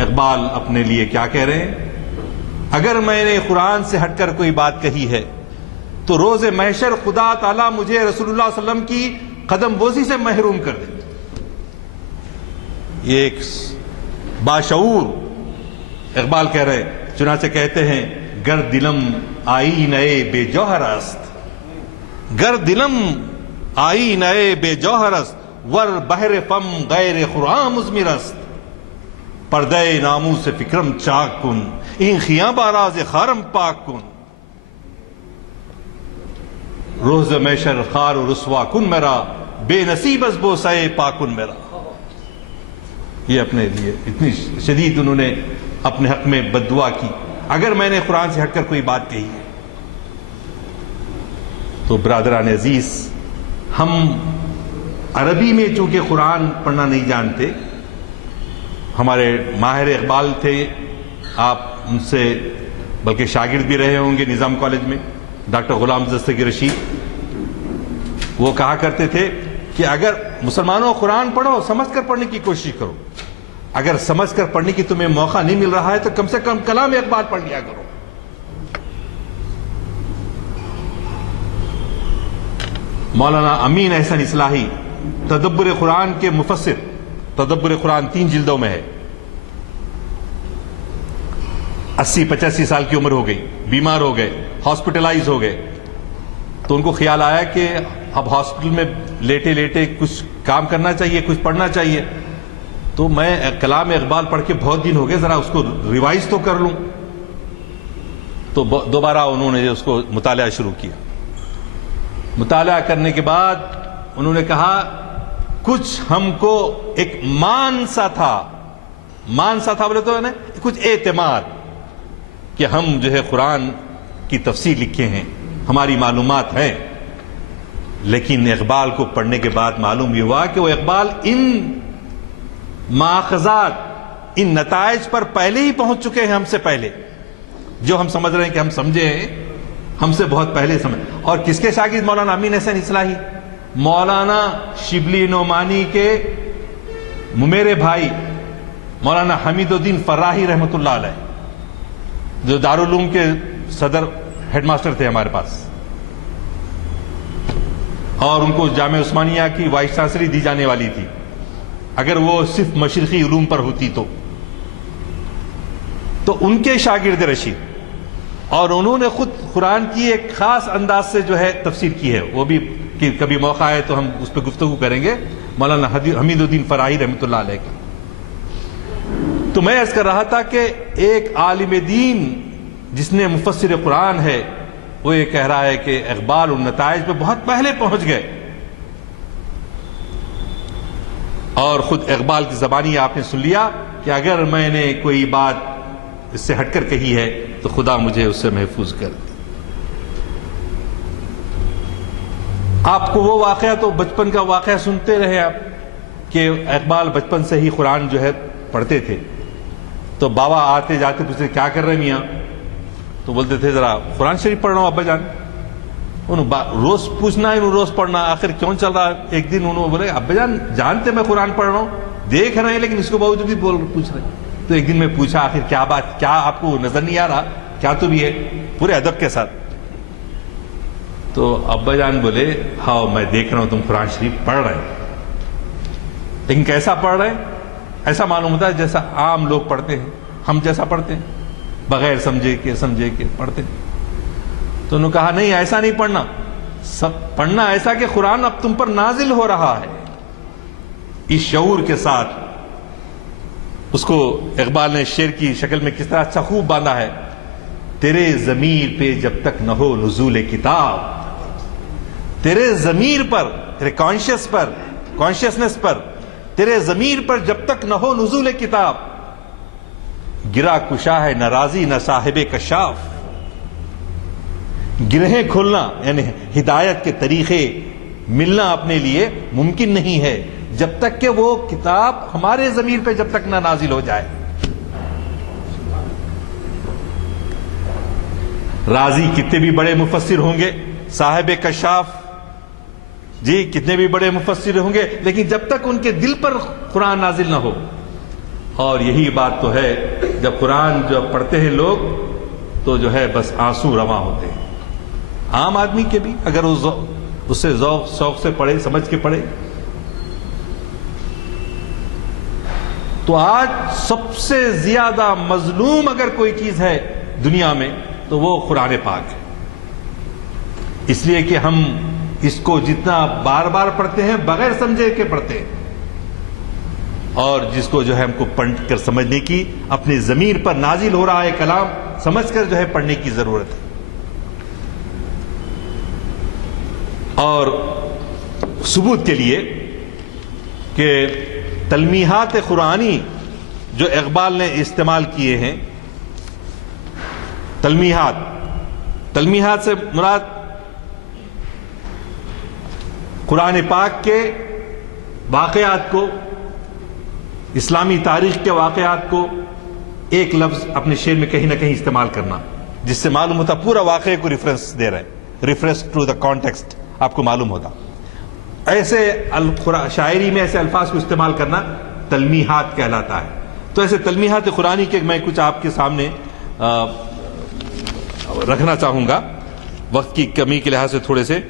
اقبال اپنے لیے کیا کہہ رہے ہیں؟ اگر میں نے قرآن سے ہٹ کر کوئی بات کہی ہے تو روز محشر خدا تعالیٰ مجھے رسول اللہ صلی اللہ علیہ وسلم کی قدم بوسی سے محروم کر دے. یہ ایک باشعور اقبال کہہ رہے ہیں. چنانچہ کہتے ہیں گر دلم آئی نئے بے جوہر است، گر دلم آئی نئے بے جوہر است، ور بحر فم غیر قرآن مزمر است، پردے ناموں سے فکرم چاک کن، این خیاں باراز خارم پاک کن، روز محشر خار و رسوا کن میرا، بے نصیب از بوسائے پاکن میرا. یہ اپنے لیے اتنی شدید انہوں نے اپنے حق میں بد دعا کی. اگر میں نے قرآن سے ہٹ کر کوئی بات کہی ہے تو برادران عزیز، ہم عربی میں چونکہ قرآن پڑھنا نہیں جانتے، ہمارے ماہر اقبال تھے، آپ ان سے بلکہ شاگرد بھی رہے ہوں گے نظام کالج میں، ڈاکٹر غلام دستگیر رشید، وہ کہا کرتے تھے کہ اگر مسلمانوں قرآن پڑھو سمجھ کر پڑھنے کی کوشش کرو، اگر سمجھ کر پڑھنے کی تمہیں موقع نہیں مل رہا ہے تو کم سے کم کلام اقبال پڑھ لیا کرو. مولانا امین احسن اصلاحی تدبر قرآن کے مفسر، تدبر قرآن 3 جلدوں میں ہے. 80-85 سال کی عمر ہو گئی، بیمار ہو گئے، ہاسپٹلائز ہو گئے، تو ان کو خیال آیا کہ اب ہاسپٹل میں لیٹے لیٹے کچھ کام کرنا چاہیے، کچھ پڑھنا چاہیے. تو میں کلام اقبال پڑھ کے بہت دن ہو گئے، ذرا اس کو ریوائز تو کر لوں. تو دوبارہ انہوں نے اس کو مطالعہ شروع کیا. مطالعہ کرنے کے بعد انہوں نے کہا کچھ ہم کو ایک مان سا تھا بولے تو ہے نا، کچھ اعتماد کہ ہم جو ہے قرآن کی تفسیر لکھے ہیں، ہماری معلومات ہیں. لیکن اقبال کو پڑھنے کے بعد معلوم یہ ہوا کہ وہ اقبال ان ماخذات، ان نتائج پر پہلے ہی پہنچ چکے ہیں ہم سے پہلے، جو ہم سمجھ رہے ہیں کہ ہم سمجھے ہیں، ہم سے بہت پہلے سمجھ. اور کس کے شاگرد؟ مولانا امین حسین اصلاحی، مولانا شبلی نعمانی کے میرے بھائی مولانا حمید الدین فراحی رحمۃ اللہ علیہ، جو دارالعلوم کے صدر ہیڈ ماسٹر تھے ہمارے پاس، اور ان کو جامعہ عثمانیہ کی وائس چانسلری دی جانے والی تھی اگر وہ صرف مشرقی علوم پر ہوتی تو ان کے شاگرد رشید، اور انہوں نے خود قرآن کی ایک خاص انداز سے جو ہے تفسیر کی ہے، وہ بھی کہ کبھی موقع ہے تو ہم اس پہ گفتگو کریں گے، مولانا حمید الدین فراحی رحمۃ اللہ علیہ کا. تو میں عرض کر رہا تھا کہ ایک عالم دین جس نے مفسر قرآن ہے وہ یہ کہہ رہا ہے کہ اقبال ان نتائج پہ بہت پہلے پہنچ گئے. اور خود اقبال کی زبانی آپ نے سن لیا کہ اگر میں نے کوئی بات اس سے ہٹ کر کہی ہے تو خدا مجھے اس سے محفوظ کر دے. آپ کو وہ واقعہ تو بچپن کا واقعہ سنتے رہے آپ کہ اقبال بچپن سے ہی قرآن جو ہے پڑھتے تھے. تو بابا آتے جاتے پوچھتے کیا کر رہے میاں؟ تو بولتے تھے ذرا قرآن شریف پڑھ رہا ہوں ابا جان. روز پوچھنا ہے روز پڑھنا، آخر کیوں چل رہا ہے؟ ایک دن انہوں نے بولے ابا جان جانتے میں قرآن پڑھ رہا ہوں، دیکھ رہے ہیں لیکن اس کو باوجود بھی پوچھ رہے ہیں. تو ایک دن میں پوچھا آخر کیا بات، کیا آپ کو نظر نہیں آ رہا؟ کیا تو بھی ہے، پورے ادب کے ساتھ. تو ابا جان بولے ہاں میں دیکھ رہا ہوں تم قرآن شریف پڑھ رہے ہیں، لیکن کیسا پڑھ رہے ہیں؟ ایسا معلوم ہوتا ہے جیسا عام لوگ پڑھتے ہیں، ہم جیسا پڑھتے ہیں، بغیر سمجھے کے پڑھتے ہیں. تو انہوں نے کہا نہیں ایسا نہیں پڑھنا، سب پڑھنا ایسا کہ قرآن اب تم پر نازل ہو رہا ہے. اس شعور کے ساتھ اس کو اقبال نے شعر کی شکل میں کس طرح اچھا خوب باندھا ہے. تیرے ضمیر پہ جب تک نہ ہو نزول کتاب، تیرے ضمیر پر، تیرے کانشیسنس پر، تیرے ضمیر پر جب تک نہ ہو نزول کتاب، گرا کشا ہے نہ راضی نہ صاحب کشاف. گرہیں کھلنا یعنی ہدایت کے طریقے ملنا اپنے لیے ممکن نہیں ہے جب تک کہ وہ کتاب ہمارے ضمیر پہ جب تک نہ نازل ہو جائے. راضی کتنے بھی بڑے مفسر ہوں گے، صاحب کشاف جی کتنے بھی بڑے مفسر ہوں گے، لیکن جب تک ان کے دل پر قرآن نازل نہ ہو. اور یہی بات تو ہے جب قرآن جب پڑھتے ہیں لوگ تو جو ہے بس آنسو رواں ہوتے ہیں. عام آدمی کے بھی اگر اس سے شوق سے پڑھے، سمجھ کے پڑھے. تو آج سب سے زیادہ مظلوم اگر کوئی چیز ہے دنیا میں تو وہ قرآن پاک ہے. اس لیے کہ ہم اس کو جتنا بار بار پڑھتے ہیں بغیر سمجھے کے پڑھتے ہیں، اور جس کو جو ہے ہم کو پڑھ کر سمجھنے کی، اپنے ضمیر پر نازل ہو رہا ہے کلام سمجھ کر جو ہے پڑھنے کی ضرورت ہے. اور ثبوت کے لیے کہ تلمیحات قرآنی جو اقبال نے استعمال کیے ہیں، تلمیحات سے مراد قرآن پاک کے واقعات کو، اسلامی تاریخ کے واقعات کو ایک لفظ اپنے شعر میں کہیں نہ کہیں استعمال کرنا، جس سے معلوم ہوتا پورا واقعے کو ریفرنس دے رہے ہیں، ریفرنس ٹو دا کانٹیکسٹ آپ کو معلوم ہوتا. ایسے شاعری میں ایسے الفاظ کو استعمال کرنا تلمیحات کہلاتا ہے. تو ایسے تلمیحات قرآنی کے میں کچھ آپ کے سامنے رکھنا چاہوں گا، وقت کی کمی کے لحاظ سے تھوڑے سے.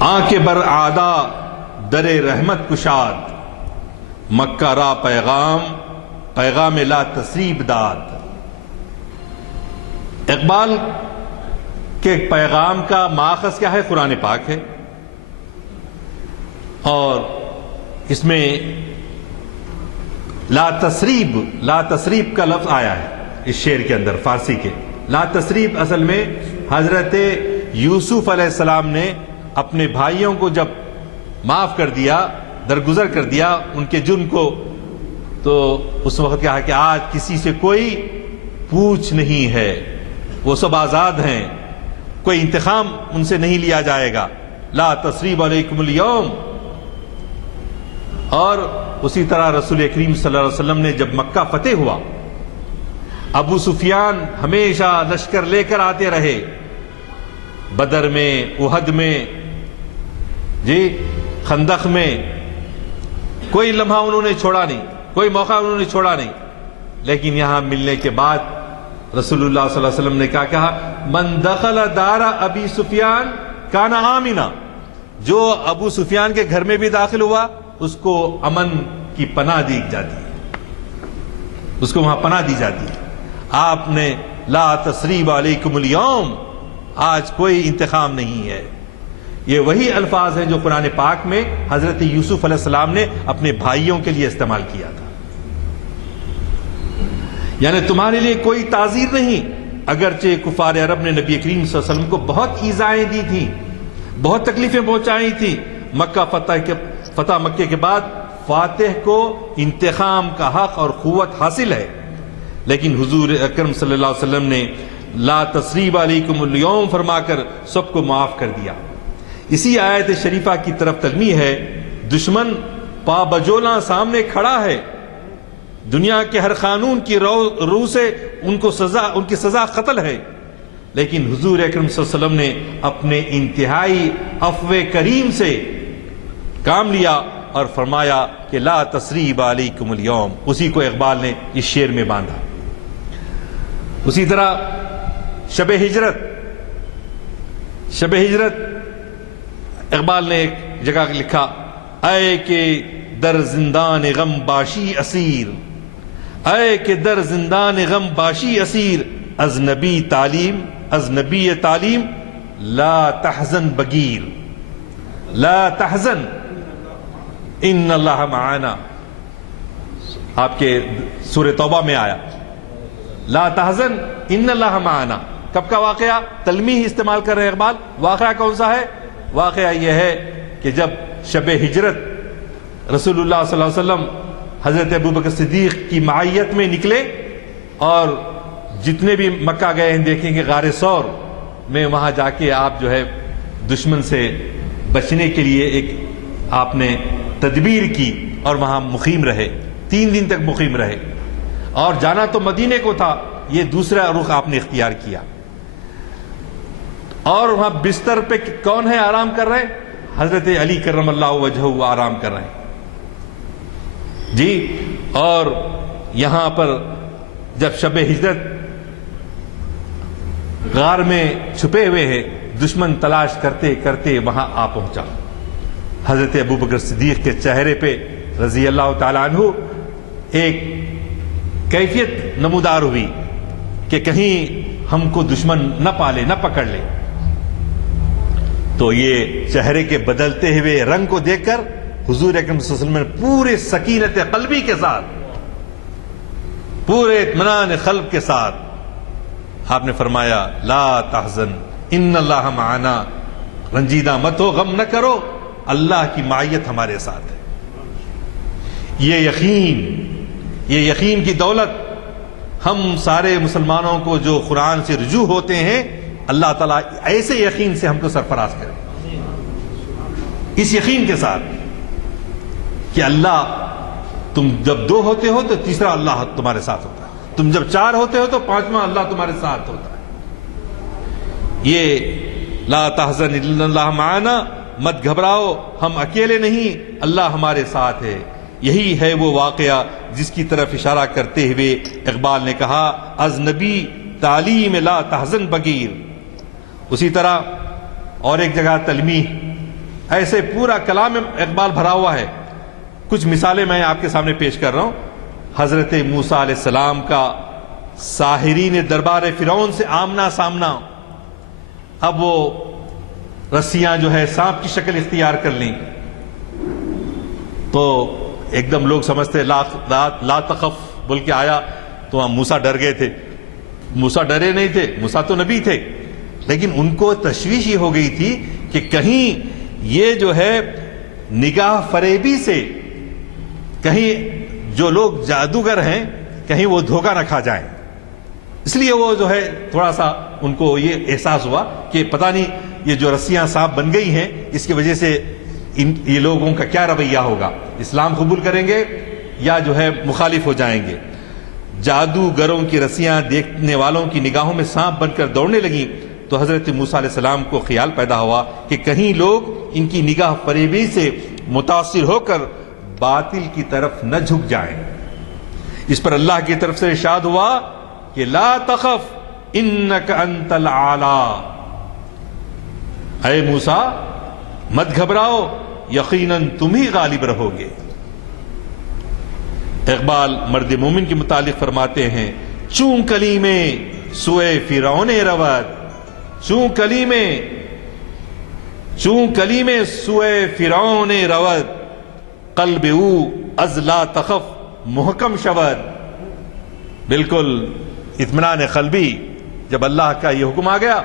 آنکھ بر آدا در رحمت کشاد، مکہ را پیغام لا تسریب داد. اقبال کے پیغام کا ماخذ کیا ہے؟ قرآن پاک ہے. اور اس میں لا تسریب کا لفظ آیا ہے اس شعر کے اندر فارسی کے. لا تسریب اصل میں حضرت یوسف علیہ السلام نے اپنے بھائیوں کو جب معاف کر دیا درگزر کر دیا ان کے جرم کو، تو اس وقت کہا کہ آج کسی سے کوئی پوچھ نہیں ہے، وہ سب آزاد ہیں، کوئی انتقام ان سے نہیں لیا جائے گا، لا تثریب علیکم اليوم۔ اور اسی طرح رسول کریم صلی اللہ علیہ وسلم نے جب مکہ فتح ہوا، ابو سفیان ہمیشہ لشکر لے کر آتے رہے، بدر میں، احد میں، خندق میں، کوئی لمحہ انہوں نے چھوڑا نہیں، کوئی موقع انہوں نے چھوڑا نہیں، لیکن یہاں ملنے کے بعد رسول اللہ صلی اللہ علیہ وسلم نے کہا من دخل دار ابی سفیان کان آمنا، جو ابو سفیان کے گھر میں بھی داخل ہوا اس کو امن کی پناہ دی جاتی ہے، اس کو وہاں پناہ دی جاتی ہے۔ آپ نے لا تثریب علیکم اليوم، آج کوئی انتقام نہیں ہے، یہ وہی الفاظ ہیں جو قرآن پاک میں حضرت یوسف علیہ السلام نے اپنے بھائیوں کے لیے استعمال کیا تھا، یعنی تمہارے لیے کوئی تعزیر نہیں۔ اگرچہ کفار عرب نے نبی کریم صلی اللہ علیہ وسلم کو بہت ایذائیں دی تھیں، بہت تکلیفیں پہنچائی تھیں، مکہ فتح مکے کے بعد فاتح کو انتقام کا حق اور قوت حاصل ہے، لیکن حضور اکرم صلی اللہ علیہ وسلم نے لا تثریب علیکم اليوم فرما کر سب کو معاف کر دیا۔ اسی آیت شریفہ کی طرف تلمیح ہے، دشمن پا بجولاں سامنے کھڑا ہے، دنیا کے ہر قانون کی روح سے ان کی سزا قتل ہے، لیکن حضور اکرم صلی اللہ علیہ وسلم نے اپنے انتہائی عفو کریم سے کام لیا اور فرمایا کہ لا تثریب علیکم اليوم، اسی کو اقبال نے اس شعر میں باندھا۔ اسی طرح شب ہجرت اقبال نے ایک جگہ لکھا، اے کہ در زندان غم باشی اسیر، اے کہ در زندان غم باشی اسیر، اجنبی تعلیم لا تحزن بگیر، لا تحزن ان اللہ معانا، آپ کے سورہ توبہ میں آیا لا تحزن ان اللہ معانا۔ کب کا واقعہ؟ تلمیح استعمال کر رہے اقبال، واقعہ کون سا ہے؟ واقعہ یہ ہے کہ جب شب ہجرت رسول اللہ صلی اللہ علیہ وسلم حضرت ابوبکر صدیق کی معیت میں نکلے، اور جتنے بھی مکہ گئے ہیں دیکھیں گے غار ثور میں، وہاں جا کے آپ جو ہے دشمن سے بچنے کے لیے ایک آپ نے تدبیر کی اور وہاں مقیم رہے، 3 دن تک مقیم رہے، اور جانا تو مدینے کو تھا، یہ دوسرا رخ آپ نے اختیار کیا، اور وہاں بستر پہ کون ہے آرام کر رہے؟ حضرت علی کرم اللہ وجہہ آرام کر رہے ہیں جی۔ اور یہاں پر جب شب ہجرت غار میں چھپے ہوئے ہیں، دشمن تلاش کرتے کرتے وہاں آ پہنچا، حضرت ابوبکر صدیق کے چہرے پہ رضی اللہ تعالیٰ عنہ ایک کیفیت نمودار ہوئی کہ کہیں ہم کو دشمن نہ پالے، نہ پکڑ لے، تو یہ چہرے کے بدلتے ہوئے رنگ کو دیکھ کر حضور اکرم صلی اللہ علیہ وسلم نے پورے سکینت قلبی کے ساتھ، پورے اطمینان قلب کے ساتھ آپ نے فرمایا لا تحزن ان اللہ معنا، رنجیدہ مت ہو، غم نہ کرو، اللہ کی معیت ہمارے ساتھ ہے۔ یہ یقین کی دولت ہم سارے مسلمانوں کو جو قرآن سے رجوع ہوتے ہیں، اللہ تعالیٰ ایسے یقین سے ہم کو سرفراز کرے، اس یقین کے ساتھ کہ اللہ، تم جب 2 ہوتے ہو تو تیسرا اللہ تمہارے ساتھ ہوتا ہے، تم جب 4 ہوتے ہو تو 5واں اللہ تمہارے ساتھ ہوتا ہے۔ یہ لا تحزن الا اللہ معنا، مت گھبراؤ، ہم اکیلے نہیں، اللہ ہمارے ساتھ ہے۔ یہی ہے وہ واقعہ جس کی طرف اشارہ کرتے ہوئے اقبال نے کہا اجنبی تعلیم لا تحزن بگیر۔ اسی طرح اور ایک جگہ تلمیح، ایسے پورا کلام اقبال بھرا ہوا ہے، کچھ مثالیں میں آپ کے سامنے پیش کر رہا ہوں۔ حضرت موسیٰ علیہ السلام کا ساحرین دربار فرعون سے آمنا سامنا، اب وہ رسیاں جو ہے سانپ کی شکل اختیار کر لیں، تو ایک دم لوگ سمجھتے لا تخف بول کے آیا، تو وہاں موسیٰ ڈر گئے تھے۔ موسیٰ ڈرے نہیں تھے، موسیٰ تو نبی تھے، لیکن ان کو تشویش یہ ہو گئی تھی کہ کہیں یہ جو ہے نگاہ فریبی سے کہیں جو لوگ جادوگر ہیں کہیں وہ دھوکہ نہ کھا جائیں. اس لیے وہ جو ہے تھوڑا سا ان کو یہ احساس ہوا کہ پتہ نہیں یہ جو رسیاں صاف بن گئی ہیں اس کی وجہ سے یہ لوگوں کا کیا رویہ ہوگا, اسلام قبول کریں گے یا جو ہے مخالف ہو جائیں گے. جادوگروں کی رسیاں دیکھنے والوں کی نگاہوں میں سانپ بن کر دوڑنے لگیں تو حضرت موسیٰ علیہ السلام کو خیال پیدا ہوا کہ کہیں لوگ ان کی نگاہ فریبی سے متاثر ہو کر باطل کی طرف نہ جھک جائیں. اس پر اللہ کی طرف سے ارشاد ہوا کہ لا تخف انک انت الاعلی, اے موسیٰ مت گھبراؤ یقیناً تم ہی غالب رہو گے. اقبال مرد مومن کے متعلق فرماتے ہیں چون کلیمے سوئے فرعون رود, چون کلیمے سوئے فرعون رود, قلب او از لا تخف محکم شود. بالکل اطمینان قلبی جب اللہ کا یہ حکم آ گیا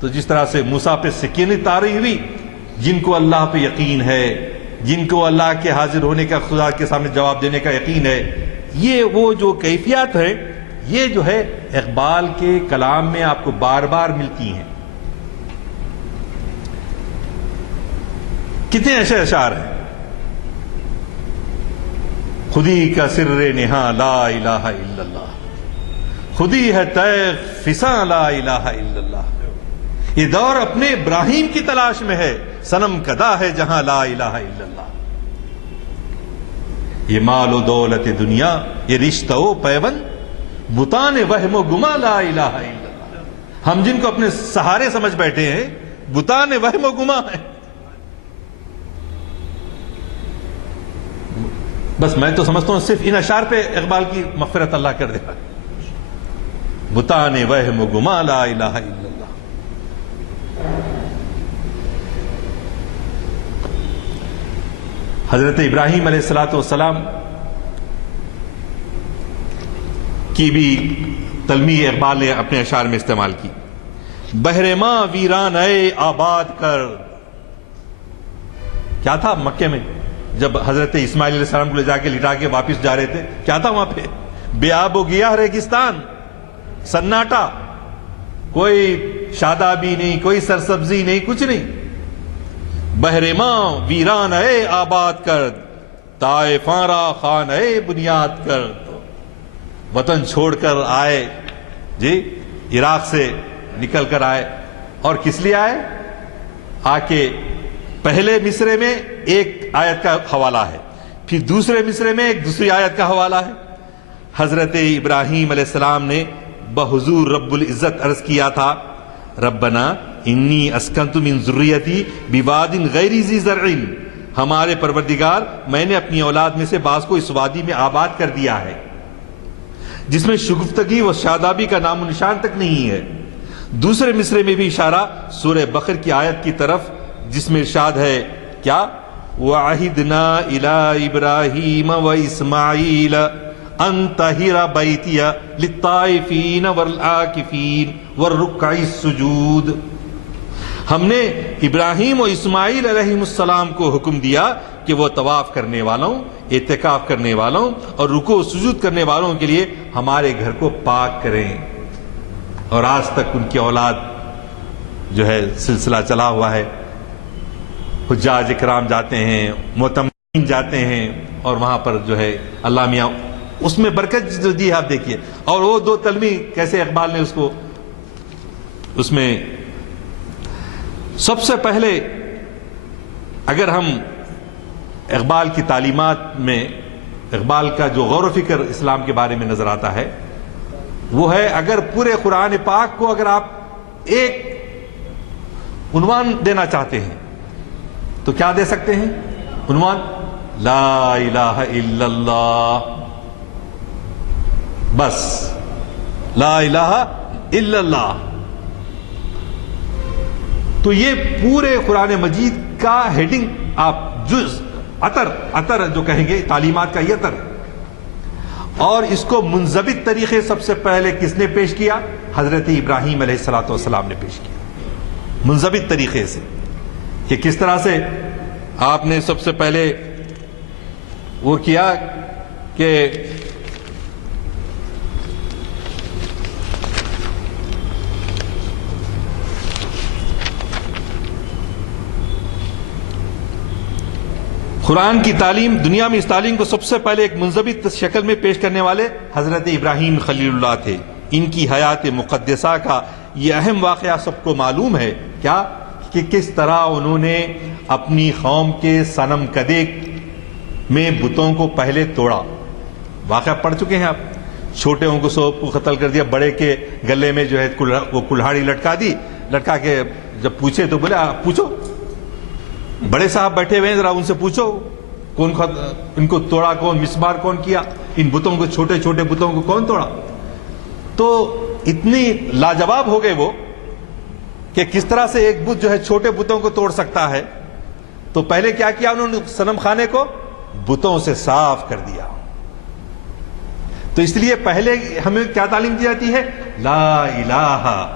تو جس طرح سے موسیٰ پہ سکینت طاری ہوئی, جن کو اللہ پہ یقین ہے, جن کو اللہ کے حاضر ہونے کا, خدا کے سامنے جواب دینے کا یقین ہے, یہ وہ جو کیفیت ہے یہ جو ہے اقبال کے کلام میں آپ کو بار بار ملتی ہیں. کتنے ایسے اشعار ہیں, خودی کا سر نہاں لا الہ الا اللہ, خودی ہے تیغ فساں لا الہ الا اللہ. یہ دور اپنے ابراہیم کی تلاش میں ہے, صنم کدا ہے جہاں لا الہ الا اللہ. یہ مال و دولت دنیا, یہ رشتہ و پیون, بتان وہم و گما لا الہ الا اللہ. ہم جن کو اپنے سہارے سمجھ بیٹھے ہیں بتان وہم و گما ہے. بس میں تو سمجھتا ہوں صرف ان اشعار پہ اقبال کی مغفرت اللہ کر دے گا. بتان وہم و گما لا الہ الا اللہ. حضرت ابراہیم علیہ السلام کی بھی تلمیح اقبال نے اپنے اشعار میں استعمال کی. بحر ماں ویران اے آباد کر. کیا تھا مکے میں جب حضرت اسماعیل علیہ السلام کو لے جا کے لٹا کے واپس جا رہے تھے, کیا تھا وہاں پہ؟ بے آب و گیاہ ریگستان, سناٹا, کوئی شادابی نہیں, کوئی سرسبزی نہیں, کچھ نہیں. بحر ماں ویران اے آباد کر, طائفاں را خان اے بنیاد کر. وطن چھوڑ کر آئے جی, عراق سے نکل کر آئے, اور کس لیے آئے؟ آ کے پہلے مصرے میں ایک آیت کا حوالہ ہے, پھر دوسرے مصرے میں ایک دوسری آیت کا حوالہ ہے. حضرت ابراہیم علیہ السلام نے بحضور رب العزت عرض کیا تھا ربنا انی اسکنت من ذریتی بواد غیر ذی زرع, ہمارے پروردگار میں نے اپنی اولاد میں سے بعض کو اس وادی میں آباد کر دیا ہے جس میں شگفتگی و شادابی کا نام و نشان تک نہیں ہے. دوسرے مصرے میں بھی اشارہ سورہ بقر کی آیت کی طرف جس میں ارشاد ہے کیا؟ وَعَهِدْنَا إِلَىٰ إِبْرَاهِيمَ وَإِسْمَاعِيلَ أَن طَهِرَ بَيْتِيَ لِلطَّائِفِينَ وَالْعَاكِفِينَ وَالرُّكَّعِ السُّجُودِ. ہم نے ابراہیم و اسماعیل علیہ السلام کو حکم دیا کہ وہ طواف کرنے والوں, اعتکاف کرنے والوں اور رکوع و سجود کرنے والوں کے لیے ہمارے گھر کو پاک کریں. اور آج تک ان کی اولاد جو ہے سلسلہ چلا ہوا ہے. حجاج اکرام جاتے ہیں, معتمرین جاتے ہیں, اور وہاں پر جو ہے اللہ میاں اس میں برکت جو دی ہے آپ دیکھیے. اور وہ دو تلمیح کیسے اقبال نے اس کو, اس میں سب سے پہلے اگر ہم اقبال کی تعلیمات میں اقبال کا جو غور و فکر اسلام کے بارے میں نظر آتا ہے وہ ہے, اگر پورے قرآن پاک کو اگر آپ ایک عنوان دینا چاہتے ہیں تو کیا دے سکتے ہیں عنوان؟ لا الہ الا اللہ. بس لا الہ الا اللہ. تو یہ پورے قرآن مجید کا ہیڈنگ آپ جز عطر جو کہیں گے تعلیمات کا یہ عطر. اور اس کو منضبط طریقے سب سے پہلے کس نے پیش کیا؟ حضرت ابراہیم علیہ السلام نے پیش کیا منضبط طریقے سے, کہ کس طرح سے آپ نے سب سے پہلے وہ کیا کہ قرآن کی تعلیم، دنیا میں اس تعلیم کو سب سے پہلے ایک منضبط شکل میں پیش کرنے والے حضرت ابراہیم خلیل اللہ تھے۔ ان کی حیات مقدسہ کا یہ اہم واقعہ سب کو معلوم ہے، کیا کہ کس طرح انہوں نے اپنی قوم کے صنم کدے میں بتوں کو پہلے توڑا۔ واقعہ پڑھ چکے ہیں آپ، چھوٹے کو سب کو قتل کر دیا، بڑے کے گلے میں جو ہے وہ کلہاڑی لٹکا دی، لٹکا کے جب پوچھے تو بولے آپ پوچھو، بڑے صاحب بیٹھے ہوئے ہیں، ذرا ان سے پوچھو کون ان کو توڑا، کون مسمار کون کیا، ان بتوں کو، چھوٹے چھوٹے بتوں کو کون توڑا۔ تو اتنی لاجواب ہو گئے وہ کہ کس طرح سے ایک بت جو ہے چھوٹے بتوں کو توڑ سکتا ہے۔ تو پہلے کیا کیا انہوں نے، صنم خانے کو بتوں سے صاف کر دیا۔ تو اس لیے پہلے ہمیں کیا تعلیم دی جاتی ہے؟ لا الہ۔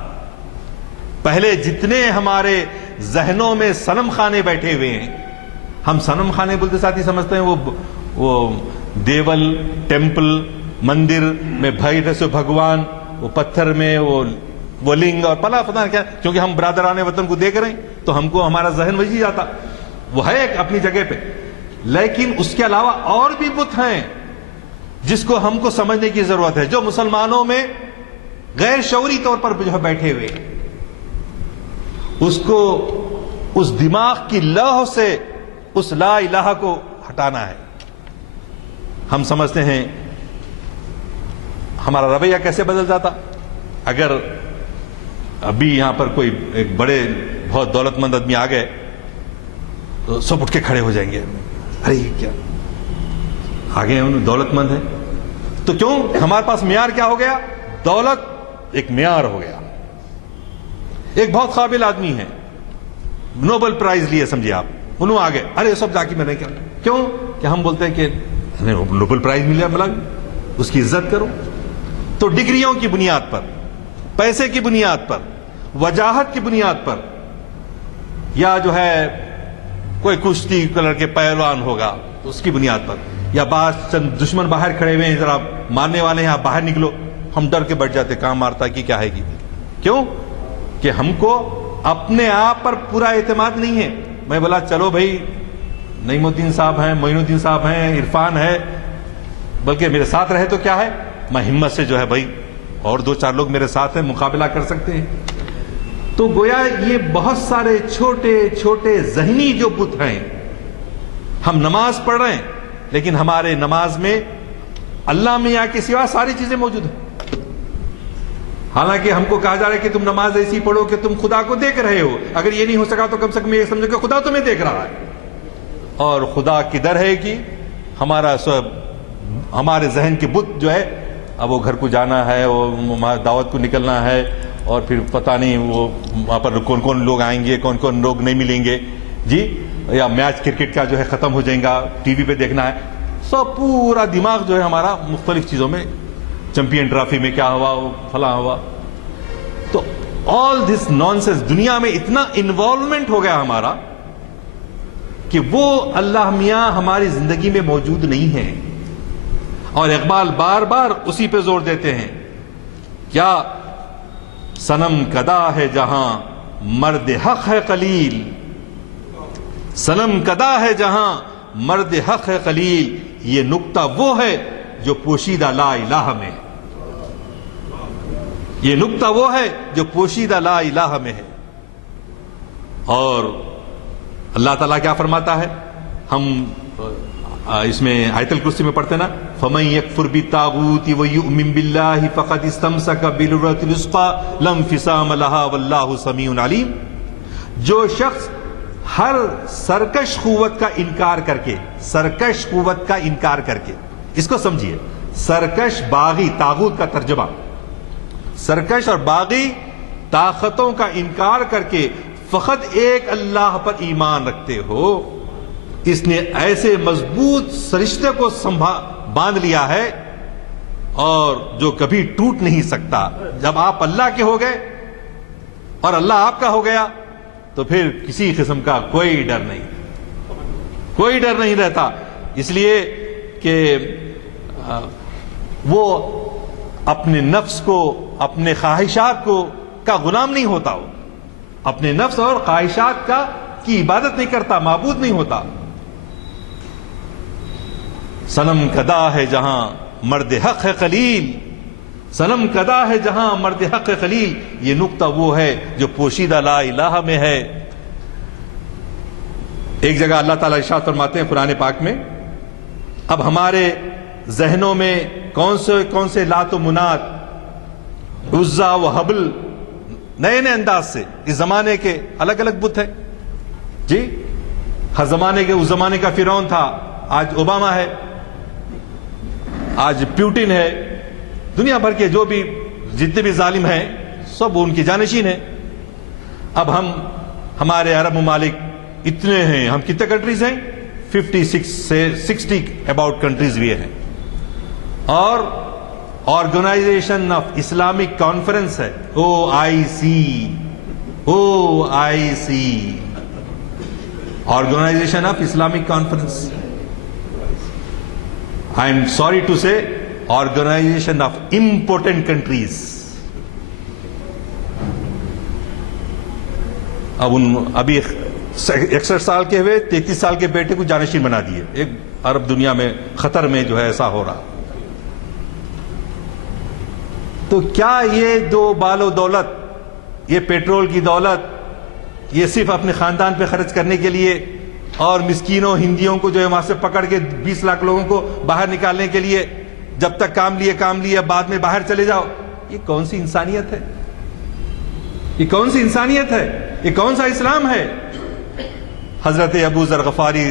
پہلے جتنے ہمارے ذہنوں میں صنم خانے بیٹھے ہوئے ہیں، ہم صنم خانے بولتے ساتھ ہی سمجھتے ہیں وہ دیول، ٹیمپل، مندر میں بھائی سے بھگوان، وہ پتھر میں وہ لنگ اور پلا پتہ کیا، کیونکہ ہم برادران وطن کو دیکھ رہے ہیں تو ہم کو ہمارا ذہن وہی جاتا، وہ ہے ایک اپنی جگہ پہ، لیکن اس کے علاوہ اور بھی بت ہیں جس کو ہم کو سمجھنے کی ضرورت ہے، جو مسلمانوں میں غیر شعوری طور پر جو ہے بیٹھے ہوئے، اس کو اس دماغ کی لوح سے اس لا الہ کو ہٹانا ہے۔ ہم سمجھتے ہیں ہمارا رویہ کیسے بدل جاتا اگر ابھی یہاں پر کوئی ایک بڑے بہت دولت مند آدمی آ گئے تو سب اٹھ کے کھڑے ہو جائیں گے، ارے کیا آگے انہوں دولت مند ہے تو کیوں؟ ہمارے پاس معیار کیا ہو گیا؟ دولت ایک معیار ہو گیا۔ ایک بہت قابل آدمی ہے، نوبل پرائز لیے سمجھے آپ، انہوں آگے، ارے سب جا کے میں نے کیا، کیوں کہ ہم بولتے ہیں کہ نوبل پرائز ملا، اس کی عزت کرو۔ تو ڈگریوں کی بنیاد پر، پیسے کی بنیاد پر، وجاہت کی بنیاد پر، یا جو ہے کوئی کشتی کلر کے پہلوان ہوگا اس کی بنیاد پر، یا بعض چند دشمن باہر کھڑے ہوئے ہیں، ذرا مارنے والے ہیں، آپ باہر نکلو، ہم ڈر کے بیٹھ جاتے، کام مارتا کی کیا ہے گی، کیوں کہ ہم کو اپنے آپ پر پورا اعتماد نہیں ہے۔ میں بولا چلو بھائی نعیم الدین صاحب ہیں، معین الدین صاحب ہیں، عرفان ہے، بلکہ میرے ساتھ رہے تو کیا ہے، میں ہمت سے جو ہے بھائی اور دو چار لوگ میرے ساتھ ہیں، مقابلہ کر سکتے ہیں۔ تو گویا یہ بہت سارے چھوٹے چھوٹے ذہنی جو بت ہیں، ہم نماز پڑھ رہے ہیں لیکن ہمارے نماز میں اللہ میاں کے سوا ساری چیزیں موجود ہیں، حالانکہ ہم کو کہا جا رہا ہے کہ تم نماز ایسی پڑھو کہ تم خدا کو دیکھ رہے ہو، اگر یہ نہیں ہو سکا تو کم سے کم یہ سمجھو کہ خدا تمہیں دیکھ رہا ہے۔ اور خدا کدھر ہے کہ ہمارے ذہن کے بت جو ہے، اب وہ گھر کو جانا ہے، وہ دعوت کو نکلنا ہے، اور پھر پتہ نہیں وہ وہاں پر کون کون لوگ آئیں گے، کون کون لوگ نہیں ملیں گے، جی، یا میچ کرکٹ کا جو ہے ختم ہو جائے گا، ٹی وی پہ دیکھنا ہے، سب پورا دماغ جو ہے ہمارا مختلف چیزوں میں، چیمپئن ٹرافی میں کیا ہوا، فلاں ہوا۔ تو آل دس نانسنس، دنیا میں اتنا انوالومنٹ ہو گیا ہمارا کہ وہ اللہ میاں ہماری زندگی میں موجود نہیں ہے۔ اور اقبال بار بار اسی پہ زور دیتے ہیں، کیا صنم کدا ہے جہاں مرد حق ہے قلیل، صنم کدا ہے جہاں مرد حق ہے قلیل، یہ نکتہ وہ ہے جو پوشیدہ لا الہ میں ہے، یہ نکتہ وہ ہے جو پوشیدہ لا الہ میں ہے۔ اور اللہ تعالیٰ کیا فرماتا ہے، ہم اس میں آیت الکرسی میں پڑھتے نا، فَمَن يَكْفُرْ بِالطَّاغُوتِ وَيُؤْمِن بِاللَّهِ فَقَدِ اسْتَمْسَكَ بِالْعُرْوَةِ الْوُثْقَىٰ لَا انفِصَامَ لَهَا وَاللَّهُ سَمِيعٌ عَلِيمٌ۔ جو شخص ہر سرکش قوت کا انکار کر کے، سرکش قوت کا انکار کر کے، اس کو سمجھیے، سرکش باغی، طاغوت کا ترجمہ، سرکش اور باغی طاقتوں کا انکار کر کے فقط ایک اللہ پر ایمان رکھتے ہو، اس نے ایسے مضبوط سرشتے کو باندھ لیا ہے اور جو کبھی ٹوٹ نہیں سکتا۔ جب آپ اللہ کے ہو گئے اور اللہ آپ کا ہو گیا تو پھر کسی قسم کا کوئی ڈر نہیں۔ کوئی ڈر نہیں رہتا، اس لیے کہ وہ اپنے نفس کو، اپنے خواہشات کو کا غلام نہیں ہوتا، وہ اپنے نفس اور خواہشات کی عبادت نہیں کرتا، معبود نہیں ہوتا۔ صنم کدا ہے جہاں مرد حق ہے قلیل، صنم کدا ہے جہاں مرد حق ہے قلیل، یہ نقطہ وہ ہے جو پوشیدہ لا الہ میں ہے۔ ایک جگہ اللہ تعالیٰ ارشاد فرماتے ہیں قرآن پاک میں، اب ہمارے ذہنوں میں کون سے لات و منات، عزا و حبل نئے نئے انداز سے، اس زمانے کے الگ الگ بت ہیں جی، ہر زمانے کے، اس زمانے کا فرعون تھا، آج اوباما ہے، آج پیوٹن ہے، دنیا بھر کے جو بھی جتنے بھی ظالم ہیں سب ان کی جانشین ہیں۔ اب ہمارے عرب ممالک اتنے ہیں، ہم کتنے کنٹریز ہیں؟ 56 سے 60 اباؤٹ کنٹریز بھی ہیں، اور آرگنائزیشن آف اسلامک کانفرنس ہے، OIC، organisation of Islamic conference, I am sorry to say organisation of important countries. ابھی 61 سال کے ہوئے 33 سال کے بیٹے کو جانشین بنا دیے، ایک عرب دنیا میں خطر میں جو ہے ایسا ہو رہا۔ تو کیا یہ جو بال و دولت، یہ پیٹرول کی دولت، یہ صرف اپنے خاندان پہ خرچ کرنے کے لیے اور مسکینوں ہندیوں کو جو ہے وہاں سے پکڑ کے 20 لاکھ لوگوں کو باہر نکالنے کے لیے، جب تک کام لیے بعد میں باہر چلے جاؤ، یہ کون سی انسانیت ہے؟ یہ کون سی انسانیت ہے؟ یہ کون سا اسلام ہے؟ حضرت ابو ذر غفاری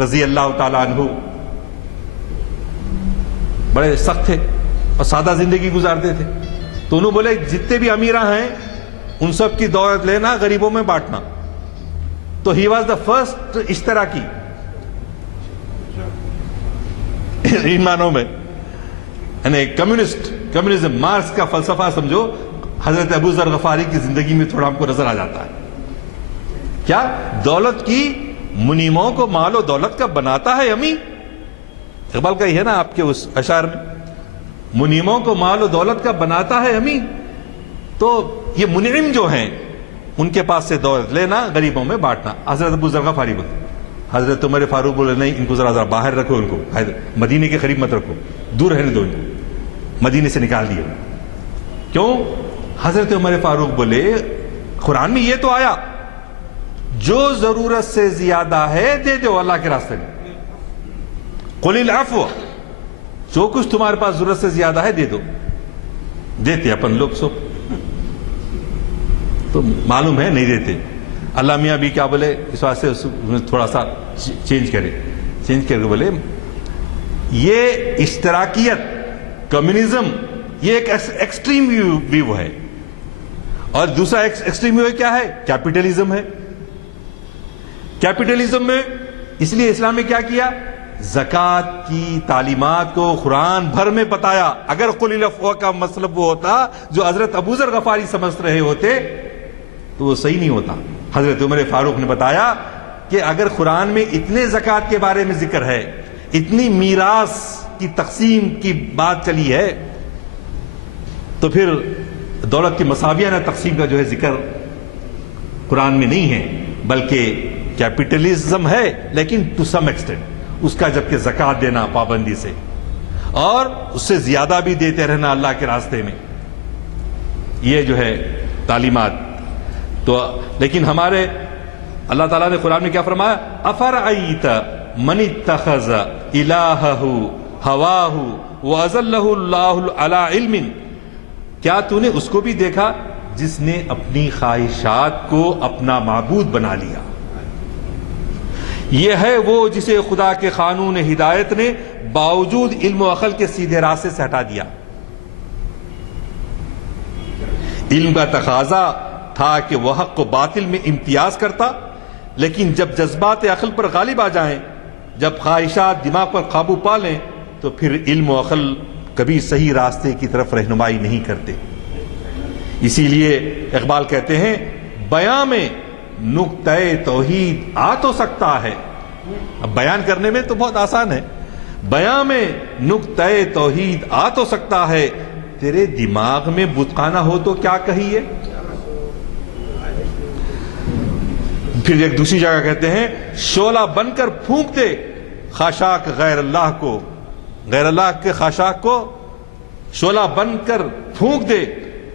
رضی اللہ تعالیٰ عنہ بڑے سخت تھے اور سادہ زندگی گزارتے تھے، تو انہوں بولے جتنے بھی امیرہ ہیں ان سب کی دولت لینا، غریبوں میں بانٹنا۔ تو ہی واز دا فرسٹ اشتراکی ان معنوں میں، یعنی کمیونزم، مارکس کا فلسفہ سمجھو، حضرت ابو ذر غفاری کی زندگی میں تھوڑا ہم کو نظر آ جاتا ہے۔ کیا دولت کی منیموں کو مال و دولت کا بناتا ہے امی؟ اقبال کا یہ ہے نا آپ کے اس اشعار میں، منیموں کو مال و دولت کا بناتا ہے امی۔ تو یہ منعم جو ہیں ان کے پاس سے دولت لینا، غریبوں میں بانٹنا۔ حضرت ابو ذر غفاری بولے، حضرت عمر فاروق بولے نہیں، ان کو ذرا باہر رکھو، ان کو مدینے کے قریب مت رکھو، دور رہنے دو، ان کو مدینے سے نکال دیا۔ کیوں؟ حضرت عمر فاروق بولے قرآن میں یہ تو آیا جو ضرورت سے زیادہ ہے دے دو اللہ کے راستے میں، قل العفو، جو کچھ تمہارے پاس ضرورت سے زیادہ ہے دے دو۔ دیتے اپن لوگ سب تو معلوم ہے نہیں دیتے۔ اللہ میاں بھی کیا بولے اس واسطے تھوڑا سا چینج کر کے بولے یہ اشتراکیت، کمیونزم، یہ ایک ایکسٹریم ویو ہے، اور دوسرا ایکسٹریم ویو کیا ہے؟ کیپٹلزم ہے۔ کیپٹلزم میں اس لیے اسلام نے کیا کیا؟ زکوٰۃ کی تعلیمات کو قرآن بھر میں بتایا۔ اگر قل العفو کا مطلب وہ ہوتا جو حضرت ابو ذر غفاری سمجھ رہے ہوتے تو وہ صحیح نہیں ہوتا۔ حضرت عمر فاروق نے بتایا کہ اگر قرآن میں اتنے زکوٰۃ کے بارے میں ذکر ہے، اتنی میراث کی تقسیم کی بات چلی ہے، تو پھر دولت کی مساویانہ تقسیم کا جو ہے ذکر قرآن میں نہیں ہے، بلکہ کیپٹلزم ہے، لیکن ٹو سم ایکسٹینٹ، اس کا جبکہ زکوٰۃ دینا پابندی سے، اور اس سے زیادہ بھی دیتے رہنا اللہ کے راستے میں، یہ جو ہے تعلیمات۔ تو لیکن ہمارے اللہ تعالیٰ نے قرآن میں کیا فرمایا؟ افرأیت من اتخذ الہہ ہواہ واضلہ اللہ علی علم، کیا تو نے اس کو بھی دیکھا جس نے اپنی خواہشات کو اپنا معبود بنا لیا؟ یہ ہے وہ جسے خدا کے قانون ہدایت نے باوجود علم و عقل کے سیدھے راستے سے ہٹا دیا۔ علم کا تقاضا تھا کہ وہ حق و باطل میں امتیاز کرتا، لیکن جب جذبات عقل پر غالب آ جائیں، جب خواہشات دماغ پر قابو پا لیں، تو پھر علم و عقل کبھی صحیح راستے کی طرف رہنمائی نہیں کرتے۔ اسی لیے اقبال کہتے ہیں بیان میں نقطۂ توحید آ تو سکتا ہے، اب بیان کرنے میں تو بہت آسان ہے. بیان میں نقطۂ توحید آ تو سکتا ہے، تیرے دماغ میں بتخانہ ہو تو کیا کہیے. پھر ایک دوسری جگہ کہتے ہیں شعلہ بن کر پھونک دے خاشاک غیر اللہ کو، غیر اللہ کے خاشاک کو شعلہ بن کر پھونک دے.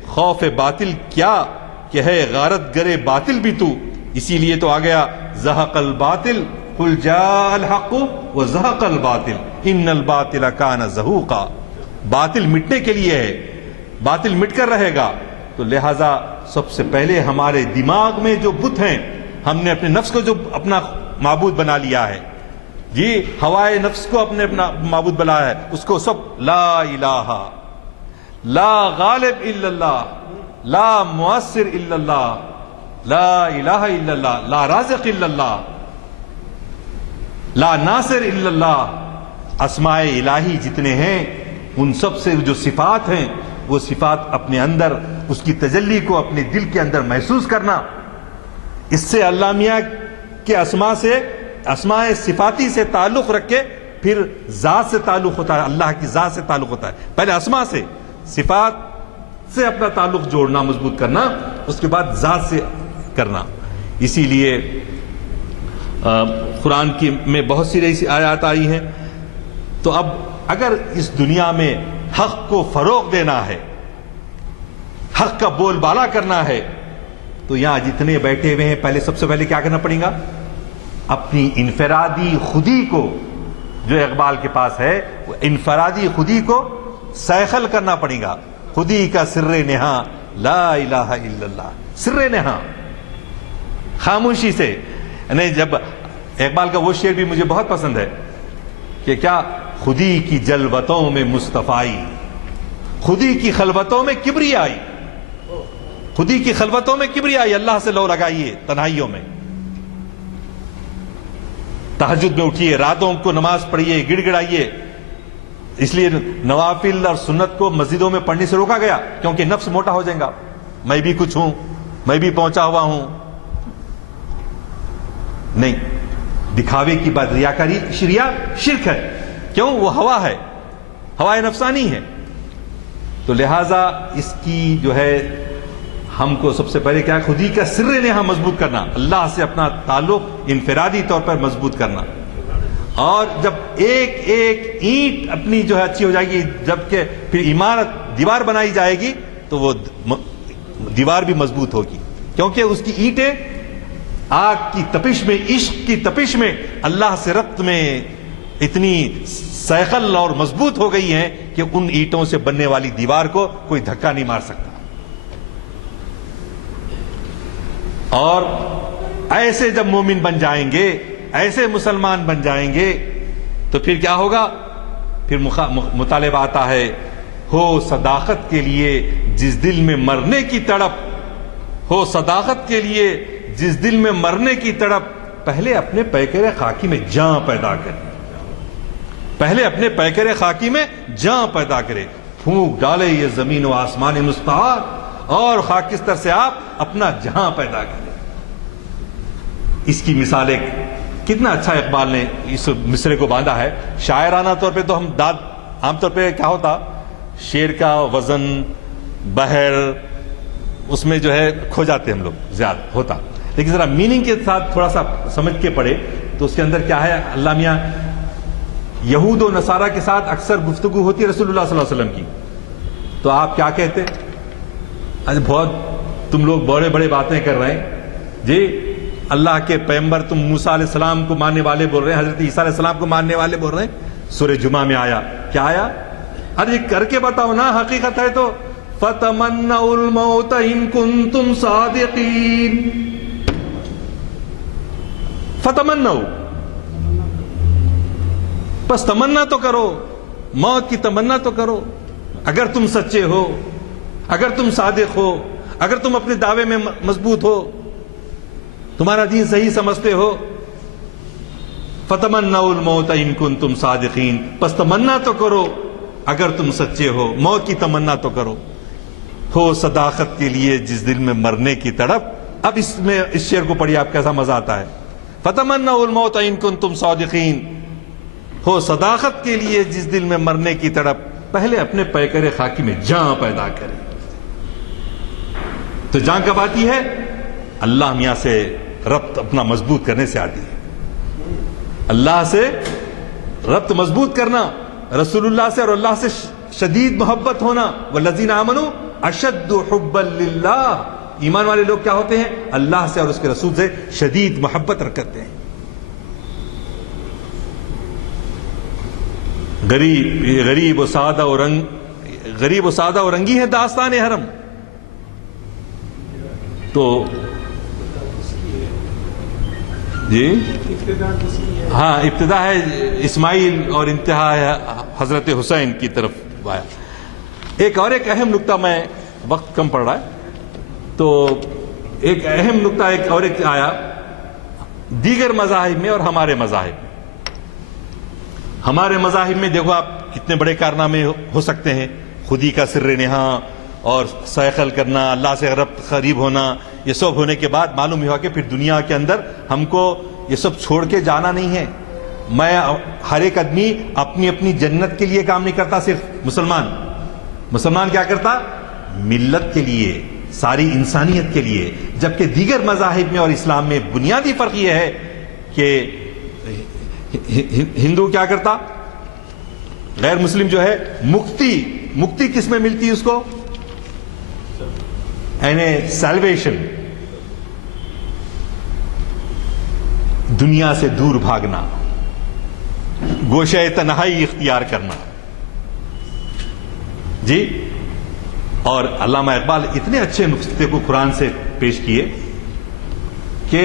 خوف باطل کیا کہ ہے غارت گرے باطل بھی تو، اسی لیے تو آ گیا زہق الباطل قل جاء الحق وزہق الباطل ان الباطل کان زہوقا. باطل مٹنے کے لیے ہے، باطل مٹ کر رہے گا. تو لہذا سب سے پہلے ہمارے دماغ میں جو بت ہیں، ہم نے اپنے نفس کو جو اپنا معبود بنا لیا ہے، جی ہوائے نفس کو اپنا معبود بنایا ہے، اس کو سب لا الہ لا غالب الا اللہ، لا مؤثر الا اللہ، لا الہ الا اللہ، لا رازق الا اللہ، لا ناصر الا اللہ. اسماء الہی جتنے ہیں ان سب سے جو صفات ہیں وہ صفات اپنے اندر اس کی تجلی کو اپنے دل کے اندر محسوس کرنا. اس سے اللہ میاں کے اسماء صفاتی سے تعلق رکھ کے پھر ذات سے تعلق ہوتا ہے، اللہ کی ذات سے تعلق ہوتا ہے. پہلے اسماء سے صفات سے اپنا تعلق جوڑنا، مضبوط کرنا، اس کے بعد ذات سے کرنا. اسی لیے قرآن کی میں بہت سی ایسی آیات آئی ہیں. تو اب اگر اس دنیا میں حق کو فروغ دینا ہے، حق کا بول بالا کرنا ہے، تو یہاں جتنے بیٹھے ہوئے ہیں پہلے سب سے پہلے کیا کرنا پڑے گا؟ اپنی انفرادی خودی کو، جو اقبال کے پاس ہے، وہ انفرادی خودی کو سیخل کرنا پڑے گا. خودی کا سر نہاں لا الہ الا اللہ، سر نہاں خاموشی سے. یعنی جب اقبال کا وہ شعر بھی مجھے بہت پسند ہے کہ کیا خودی کی جلوتوں میں مصطفائی، خودی کی خلوتوں میں کبریائی، خودی کی خلوتوں میں کبریائی. اللہ سے لو لگائیے تنہائیوں میں، تہجد میں اٹھیے، راتوں کو نماز پڑھیے، گڑ گڑائیے. اس لیے نوافل اور سنت کو مسجدوں میں پڑھنے سے روکا گیا، کیونکہ نفس موٹا ہو جائے گا. میں بھی کچھ ہوں، میں بھی پہنچا ہوا ہوں. نہیں، دکھاوے کی بات ریاکاری شرک ہے. کیوں؟ وہ ہوا ہے، ہوائے نفسانی ہے. تو لہذا اس کی جو ہے ہم کو سب سے پہلے کیا، خودی کا سر نہاں مضبوط کرنا، اللہ سے اپنا تعلق انفرادی طور پر مضبوط کرنا. اور جب ایک ایک اینٹ اپنی جو ہے اچھی ہو جائے گی، جبکہ پھر عمارت دیوار بنائی جائے گی تو وہ دیوار بھی مضبوط ہوگی، کیونکہ اس کی اینٹیں آگ کی تپش میں، عشق کی تپش میں، اللہ سے ربط میں اتنی سیخل اور مضبوط ہو گئی ہیں کہ ان اینٹوں سے بننے والی دیوار کو کوئی دھکا نہیں مار سکتا. اور ایسے جب مومن بن جائیں گے، ایسے مسلمان بن جائیں گے، تو پھر کیا ہوگا؟ پھر مطالبہ آتا ہے، ہو صداقت کے لیے جس دل میں مرنے کی تڑپ، ہو صداقت کے لیے جس دل میں مرنے کی تڑپ، پہلے اپنے پیکر خاکی میں جان پیدا کرے، پہلے اپنے پیکر خاکی میں جان پیدا کرے. پھونک ڈالے یہ زمین و آسمان مستعار، اور خاکستر سے آپ اپنا جہاں پیدا کریں. اس کی مثال ایک کتنا اچھا اقبال نے اس مصرے کو باندھا ہے. شاعرانہ طور پہ تو ہم عام طور پہ کیا ہوتا، شعر کا وزن، بحر، اس میں جو ہے کھو جاتے ہم لوگ زیادہ ہوتا. لیکن ذرا میننگ کے ساتھ تھوڑا سا سمجھ کے پڑھے تو اس کے اندر کیا ہے. اللہ میاں یہود و نصارہ کے ساتھ اکثر گفتگو ہوتی ہے رسول اللہ صلی اللہ علیہ وسلم کی، تو آپ کیا کہتے؟ بہت تم لوگ بڑے بڑے باتیں کر رہے ہیں جی، اللہ کے پیغمبر تم موسیٰ علیہ السلام کو ماننے والے بول رہے ہیں، حضرت عیسیٰ علیہ السلام کو ماننے والے بول رہے ہیں. سورہ جمعہ میں آیا، کیا آیا؟ ارے کر کے بتاؤ نا، حقیقت ہے تو فَتَمَنَّوُا الْمَوْتَ إِن كُنتُمْ صَادِقِينَ. فتمنوا، بس تمنا تو کرو، موت کی تمنا تو کرو، اگر تم سچے ہو، اگر تم صادق ہو، اگر تم اپنے دعوے میں مضبوط ہو، تمہارا دین صحیح سمجھتے ہو. فتمنوا الموت ان کنتم صادقین، بس تمنا تو کرو اگر تم سچے ہو، موت کی تمنا تو کرو. ہو صداقت کے لیے جس دل میں مرنے کی تڑپ. اب اس میں اس شعر کو پڑھیے آپ، کیسا مزہ آتا ہے. فتمنوا الموت ان کنتم صادقین، ہو صداقت کے لیے جس دل میں مرنے کی تڑپ، پہلے اپنے پیکر خاکی میں جان پیدا کرے۔ تو جان کب آتی ہے؟ اللہ میاں سے ربط اپنا مضبوط کرنے سے آتی ہے۔ اللہ سے ربط مضبوط کرنا، رسول اللہ سے اور اللہ سے شدید محبت ہونا۔ والذین آمنوا اشد حبا للہ، ایمان والے لوگ کیا ہوتے ہیں؟ اللہ سے اور اس کے رسول سے شدید محبت رکھتے ہیں۔ غریب و سادہ و رنگی ہے داستان حرم۔ تو جی ہاں، ابتدا ہے اسماعیل اور انتہا ہے حضرت حسین کی طرف آیا۔ ایک اہم نقطہ، میں وقت کم پڑ رہا ہے تو ایک اہم نقطہ ایک آیا، دیگر مذاہب میں اور ہمارے مذاہب میں۔ ہمارے مذاہب میں دیکھو آپ کتنے بڑے کارنامے ہو سکتے ہیں، خودی کا سر نہاں اور سیخل کرنا، اللہ سے ربط قریب ہونا، یہ سب ہونے کے بعد معلوم ہوا کہ پھر دنیا کے اندر ہم کو یہ سب چھوڑ کے جانا نہیں ہے۔ میں ہر ایک آدمی اپنی اپنی جنت کے لیے کام نہیں کرتا، صرف مسلمان کیا کرتا؟ ملت کے لیے، ساری انسانیت کے لیے۔ جبکہ دیگر مذاہب میں اور اسلام میں بنیادی فرق یہ ہے کہ ہندو کیا کرتا؟ غیر مسلم جو ہے مکتی کس میں ملتی ہے اس کو؟ یعنی سیلویشن، دنیا سے دور بھاگنا، گوشہ تنہائی اختیار کرنا۔ جی، اور علامہ اقبال اتنے اچھے نقطے کو قرآن سے پیش کیے کہ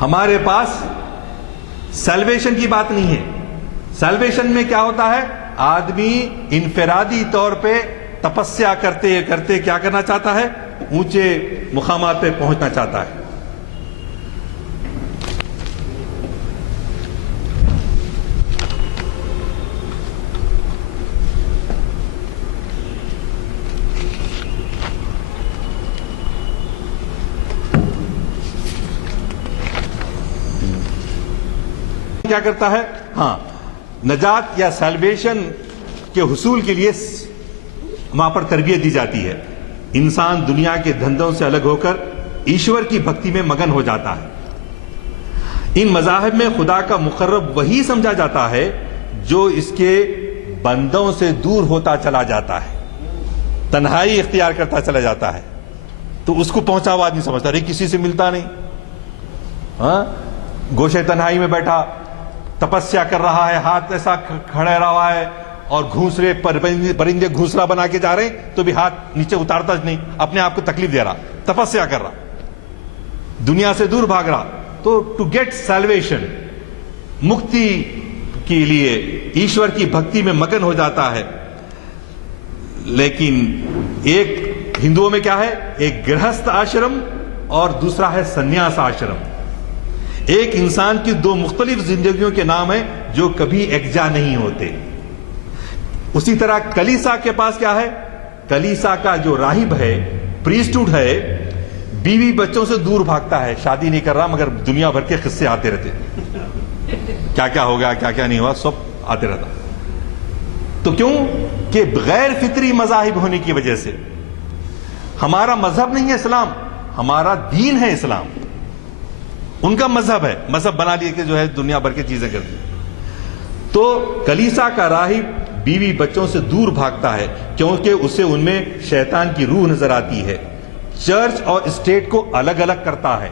ہمارے پاس سیلویشن کی بات نہیں ہے۔ سیلویشن میں کیا ہوتا ہے؟ آدمی انفرادی طور پہ تپسیا کرتے کرتے کیا کرنا چاہتا ہے؟ اونچے مقامات پہ پہنچنا چاہتا ہے۔ کیا کرتا ہے؟ ہاں، نجات یا سیلویشن کے حصول کے لیے وہاں پر تربیت دی جاتی ہے۔ انسان دنیا کے دھندوں سے الگ ہو کر ایشور کی بھکتی میں مگن ہو جاتا ہے۔ ان مذاہب میں خدا کا مقرب وہی سمجھا جاتا ہے جو اس کے بندوں سے دور ہوتا چلا جاتا ہے، تنہائی اختیار کرتا چلا جاتا ہے۔ تو اس کو پہنچا ہوا آدمی سمجھتا ہے کسی سے ملتا نہیں، ہاں، گوشے تنہائی میں بیٹھا تپسیا کر رہا ہے، ہاتھ ایسا کھڑے رہا ہے اور گھونسلے پرندے گھونسلا بنا کے جا رہے ہیں تو بھی ہاتھ نیچے اتارتا نہیں، اپنے آپ کو تکلیف دے رہا، تپسیا کر رہا، دنیا سے دور بھاگ رہا۔ تو ٹو گیٹ سیلویشن، مکتی کے لیے ایشور کی بھکتی میں مگن ہو جاتا ہے۔ لیکن ایک ہندوؤں میں کیا ہے؟ ایک گرہست آشرم اور دوسرا ہے سنیاس آشرم۔ ایک انسان کی دو مختلف زندگیوں کے نام ہیں جو کبھی یکجا نہیں ہوتے۔ اسی طرح کلیسا کے پاس کیا ہے؟ کلیسا کا جو راہب ہے، پریسٹہوڈ ہے، بیوی بچوں سے دور بھاگتا ہے، شادی نہیں کر رہا مگر دنیا بھر کے قصے آتے رہتے، کیا کیا ہو گیا، کیا کیا نہیں ہوا، سب آتے رہتا۔ تو کیوں کہ غیر فطری مذاہب ہونے کی وجہ سے۔ ہمارا مذہب نہیں ہے اسلام، ہمارا دین ہے اسلام، ان کا مذہب ہے، مذہب بنا لیے کہ جو ہے دنیا بھر کی چیزیں کرتی۔ تو کلیسا کا راہب بیوی بچوں سے دور بھاگتا ہے کیونکہ اسے ان میں شیطان کی روح نظر آتی ہے۔ چرچ اور اسٹیٹ کو الگ الگ کرتا ہے،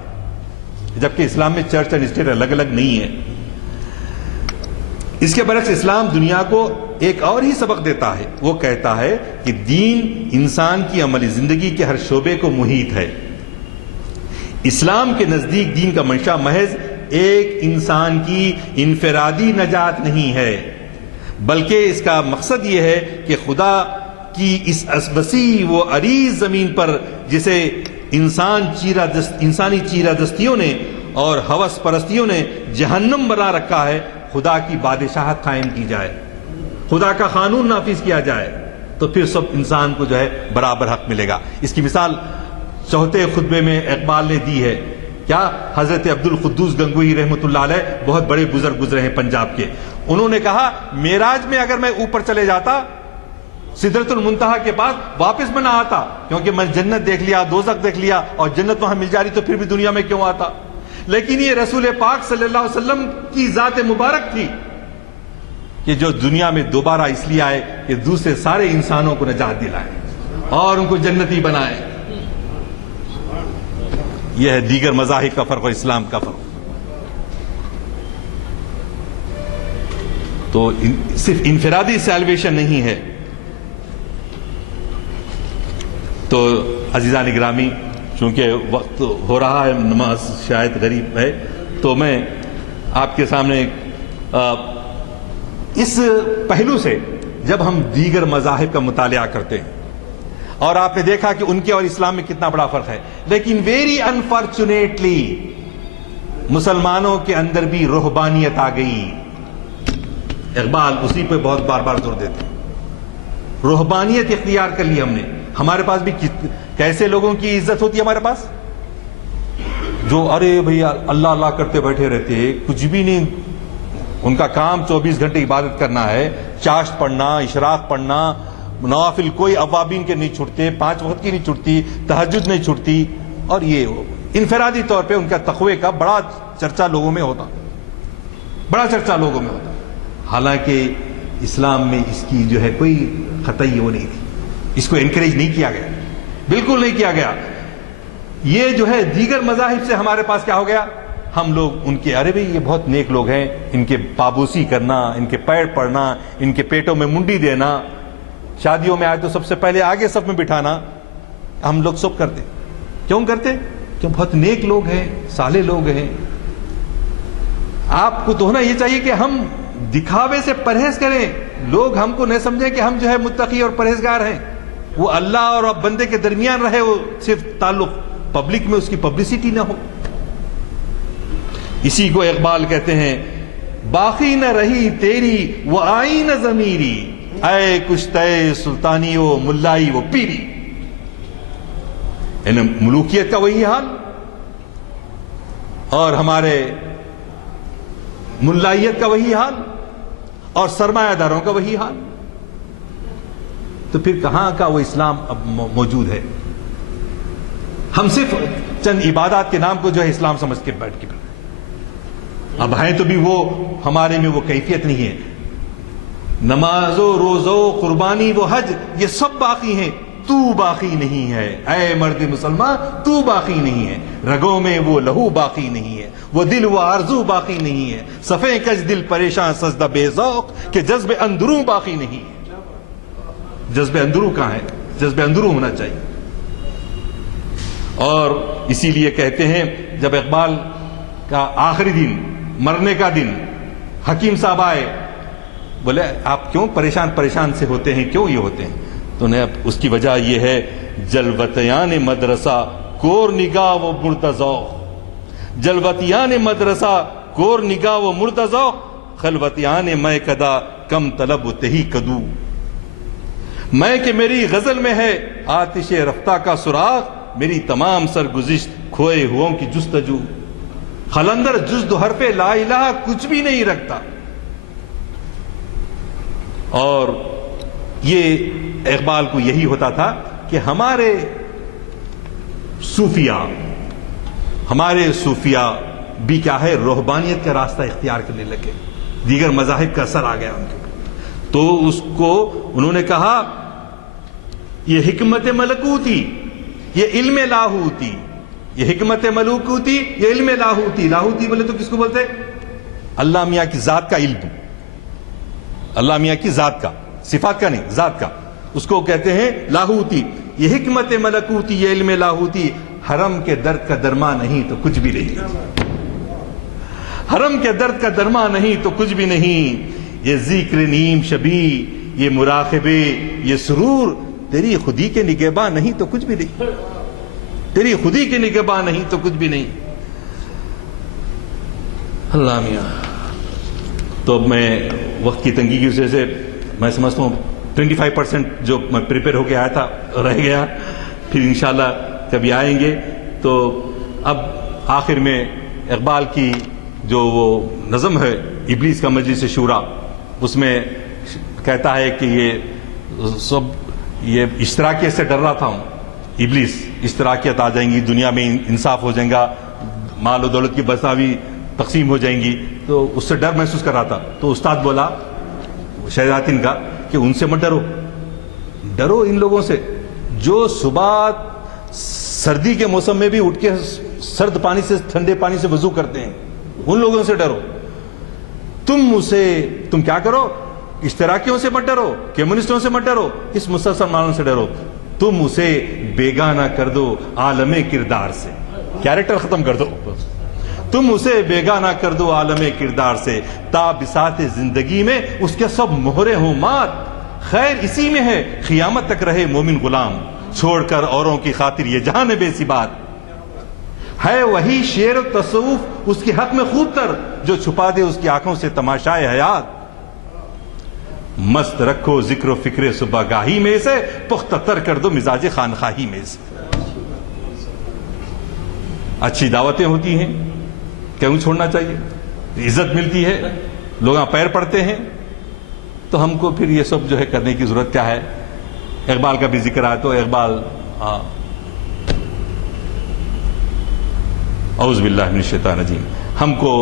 جبکہ اسلام میں چرچ اور اسٹیٹ الگ الگ نہیں ہے۔ اس کے برعکس اسلام دنیا کو ایک اور ہی سبق دیتا ہے، وہ کہتا ہے کہ دین انسان کی عملی زندگی کے ہر شعبے کو محیط ہے۔ اسلام کے نزدیک دین کا منشا محض ایک انسان کی انفرادی نجات نہیں ہے، بلکہ اس کا مقصد یہ ہے کہ خدا کی اس وسیع و عریض زمین پر جسے انسانی چیرہ دستیوں نے اور ہوس پرستیوں نے جہنم بنا رکھا ہے، خدا کی بادشاہت قائم کی جائے، خدا کا قانون نافذ کیا جائے، تو پھر سب انسان کو جو ہے برابر حق ملے گا۔ اس کی مثال چوتھے خطبے میں اقبال نے دی ہے کیا حضرت عبد القدوس گنگوئی رحمۃ اللہ علیہ بہت بڑے بزرگ گزرے ہیں پنجاب کے، انہوں نے کہا معراج میں اگر میں اوپر چلے جاتا سدرۃ المنتہا کے پاس، واپس میں نہ آتا، کیونکہ میں جنت دیکھ لیا، دوزخ دیکھ لیا، اور جنت وہاں مل جا رہی تو پھر بھی دنیا میں کیوں آتا؟ لیکن یہ رسول پاک صلی اللہ علیہ وسلم کی ذات مبارک تھی کہ جو دنیا میں دوبارہ اس لیے آئے کہ دوسرے سارے انسانوں کو نجات دلائے اور ان کو جنتی بنائے۔ یہ ہے دیگر مذاہب کا فرق اور اسلام کا فرق۔ تو صرف انفرادی سیلویشن نہیں ہے۔ تو عزیزان گرامی، چونکہ وقت ہو رہا ہے، نماز شاید غریب ہے، تو میں آپ کے سامنے اس پہلو سے جب ہم دیگر مذاہب کا مطالعہ کرتے ہیں، اور آپ نے دیکھا کہ ان کے اور اسلام میں کتنا بڑا فرق ہے، لیکن ویری انفارچونیٹلی مسلمانوں کے اندر بھی روحانیت آ گئی۔ اقبال اسی پہ بہت بار بار زور دیتے ہیں، روحانیت اختیار کر لی ہم نے۔ ہمارے پاس بھی کیسے لوگوں کی عزت ہوتی ہے ہمارے پاس، جو ارے بھیا اللہ اللہ کرتے بیٹھے رہتے ہیں، کچھ بھی نہیں، ان کا کام 24 گھنٹے عبادت کرنا ہے، چاشت پڑھنا، اشراق پڑھنا، نوافل کوئی اوابین کے نہیں چھوٹتے، 5 وقت کی نہیں چھوٹتی، تہجد نہیں چھوٹتی، اور یہ انفرادی طور پہ ان کا تقوی کا بڑا چرچا لوگوں میں ہوتا، بڑا چرچا لوگوں میں ہوتا، حالانکہ اسلام میں اس کی جو ہے کوئی قطعی وہ نہیں تھی، اس کو انکریج نہیں کیا گیا، بالکل نہیں کیا گیا۔ یہ جو ہے دیگر مذاہب سے ہمارے پاس کیا ہو گیا، ہم لوگ ان کے ارے بھائی یہ بہت نیک لوگ ہیں، ان کے پابوسی کرنا، ان کے پیر پڑنا، ان کے پیٹوں میں منڈی دینا، شادیوں میں آئے تو سب سے پہلے آگے صف میں بٹھانا، ہم لوگ سب کرتے۔ کیوں کرتے؟ کہ بہت نیک لوگ ہیں، صالح لوگ ہیں۔ آپ کو تو ہونا یہ چاہیے کہ ہم دکھاوے سے پرہیز کریں، لوگ ہم کو نہ سمجھیں کہ ہم جو ہے متقی اور پرہیزگار ہیں، وہ اللہ اور بندے کے درمیان رہے، وہ صرف تعلق پبلک میں اس کی پبلسٹی نہ ہو۔ اسی کو اقبال کہتے ہیں، باقی نہ رہی تیری وہ آئی نہ ضمیری، اے کشتے سلطانی و ملائی و پیری۔ یعنی ملوکیت کا وہی حال اور ہمارے ملائیت کا وہی حال اور سرمایہ داروں کا وہی حال، تو پھر کہاں کا وہ اسلام اب موجود ہے؟ ہم صرف چند عبادات کے نام کو جو ہے اسلام سمجھ کے بیٹھ کے اب ہیں، تو بھی وہ ہمارے میں وہ کیفیت نہیں ہے۔ نماز و روزہ و قربانی و حج یہ سب باقی ہیں، تو باقی نہیں ہے، اے مرد مسلمان تو باقی نہیں ہے۔ رگوں میں وہ لہو باقی نہیں ہے، وہ دل و آرزو باقی نہیں ہے، صفیں کج دل پریشان سجدہ بے ذوق کہ جذب اندروں باقی نہیں ہے۔ جذب اندروں کہاں ہے؟ جذب اندروں ہونا چاہیے۔ اور اسی لیے کہتے ہیں، جب اقبال کا آخری دن، مرنے کا دن، حکیم صاحب آئے، بولے آپ کیوں پریشان سے ہوتے ہیں، کیوں یہ ہوتے ہیں؟ تو نے اس کی وجہ یہ ہے، جلوتیان مدرسہ کور نگاہ و مرتضی، جلوتیان مدرسہ کور نگاہ و مرتضی، خلوتیان میں کدا کم طلب و تہی کدو۔ میں کہ میری غزل میں ہے آتش رفتہ کا سراغ، میری تمام سرگزشت کھوئے ہوں کی جستجو، خلندر جزد حرف لا الہ کچھ بھی نہیں رکھتا۔ اور یہ اقبال کو یہی ہوتا تھا کہ ہمارے صوفیاء بھی کیا ہے، روحانیت کا راستہ اختیار کرنے لگے، دیگر مذاہب کا اثر آ گیا ان کے، تو اس کو انہوں نے کہا یہ حکمت ملکوتی، یہ علم لاہوتی، یہ حکمت ملکوتی، یہ علم لاہوتی۔ لاہوتی بولے تو کس کو بولتے؟ اللہ میاں کی ذات کا علم، اللہ میاں کی ذات کا، صفات کا نہیں، ذات کا، اس کو کہتے ہیں لاہوتی۔ یہ حکمت ملکوتی، یہ علم لاہوتی، حرم کے درد کا درما نہیں تو کچھ بھی نہیں، حرم کے درد کا درما نہیں تو کچھ بھی نہیں۔ یہ ذکر نیم شبی، یہ مراقبے، یہ سرور، تیری خودی کے نگہباں نہیں تو کچھ بھی نہیں، تیری خودی کے نگہباں نہیں تو کچھ بھی نہیں۔ اللہ میاں، تو میں وقت کی تنگی کی وجہ سے میں سمجھتا ہوں 25% جو میں پریپئر ہو کے آیا تھا رہ گیا، پھر انشاءاللہ کبھی آئیں گے۔ تو اب آخر میں اقبال کی جو وہ نظم ہے ابلیس کا مجلس شورا، اس میں کہتا ہے کہ یہ اشتراکیت سے ڈر رہا تھا ہوں، ابلیس اشتراکیت آ جائیں گی، دنیا میں انصاف ہو جائے گا، مال و دولت کی مساوی تقسیم ہو جائیں گی، تو اس سے ڈر محسوس کر رہا تھا۔ تو استاد بولا شہزاتین کا کہ ان سے مت ڈرو، ڈرو ان لوگوں سے جو صبح سردی کے موسم میں بھی اٹھ کے سرد پانی سے ٹھنڈے پانی سے وضو کرتے ہیں، ان لوگوں سے ڈرو۔ تم کیا کرو، اشتراکیوں سے مت ڈرو، کمیونسٹوں سے مت ڈرو، اس مسلمانوں سے ڈرو، تم اسے بیگانہ کر دو عالم کردار سے، کیریکٹر ختم کر دو، تم اسے بیگانہ کر دو عالم کردار سے، تا بساط زندگی میں اس کے سب مہرے ہوں مات، خیر اسی میں ہے قیامت تک رہے مومن غلام، چھوڑ کر اوروں کی خاطر یہ جہان بے سی بات، ہے وہی شعر و تصوف اس کے حق میں خوب تر، جو چھپا دے اس کی آنکھوں سے تماشائے حیات، مست رکھو ذکر و فکر صبح گاہی میں سے، پختہ تر کر دو مزاج خانخواہی میں سے۔ اچھی دعوتیں ہوتی ہیں، کیوں چھوڑنا چاہیے؟ عزت ملتی ہے، لوگ پیر پڑتے ہیں، تو ہم کو پھر یہ سب جو ہے کرنے کی ضرورت کیا ہے؟ اقبال کا بھی ذکر آیا تو اقبال اعوذ باللہ من الشیطان الرجیم، ہم کو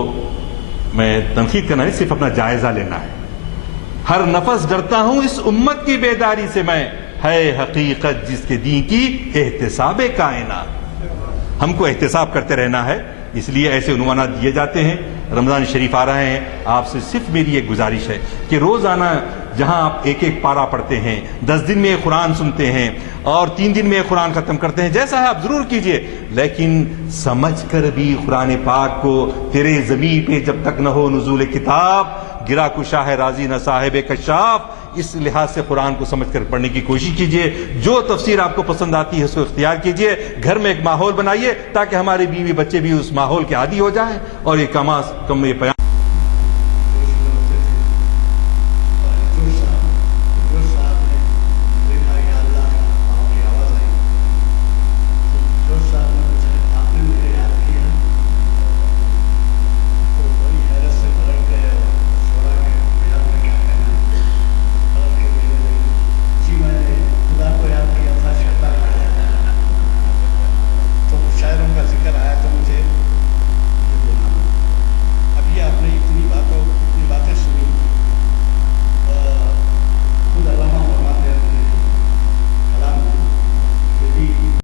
میں تنقید کرنا نہیں، صرف اپنا جائزہ لینا ہے۔ ہر نفس ڈرتا ہوں اس امت کی بیداری سے میں، ہے حقیقت جس کے دین کی احتساب کائنات، ہم کو احتساب کرتے رہنا ہے، اس لیے ایسے عنوانات دیے جاتے ہیں۔ رمضان شریف آ رہے ہیں، آپ سے صرف میری ایک گزارش ہے کہ روزانہ جہاں آپ ایک ایک پارہ پڑھتے ہیں، 10 دن میں ایک قرآن سنتے ہیں اور 3 دن میں ایک قرآن ختم کرتے ہیں، جیسا ہے آپ ضرور کیجئے، لیکن سمجھ کر بھی قرآن پاک کو تیرے زمین پہ جب تک نہ ہو نزول کتاب، گرا کشا ہے راضی نہ صاحب کشاف، اس لحاظ سے قرآن کو سمجھ کر پڑھنے کی کوشش کیجئے، جو تفسیر آپ کو پسند آتی ہے اس کو اختیار کیجئے، گھر میں ایک ماحول بنائیے تاکہ ہمارے بیوی بچے بھی اس ماحول کے عادی ہو جائیں، اور یہ کم از کم یہ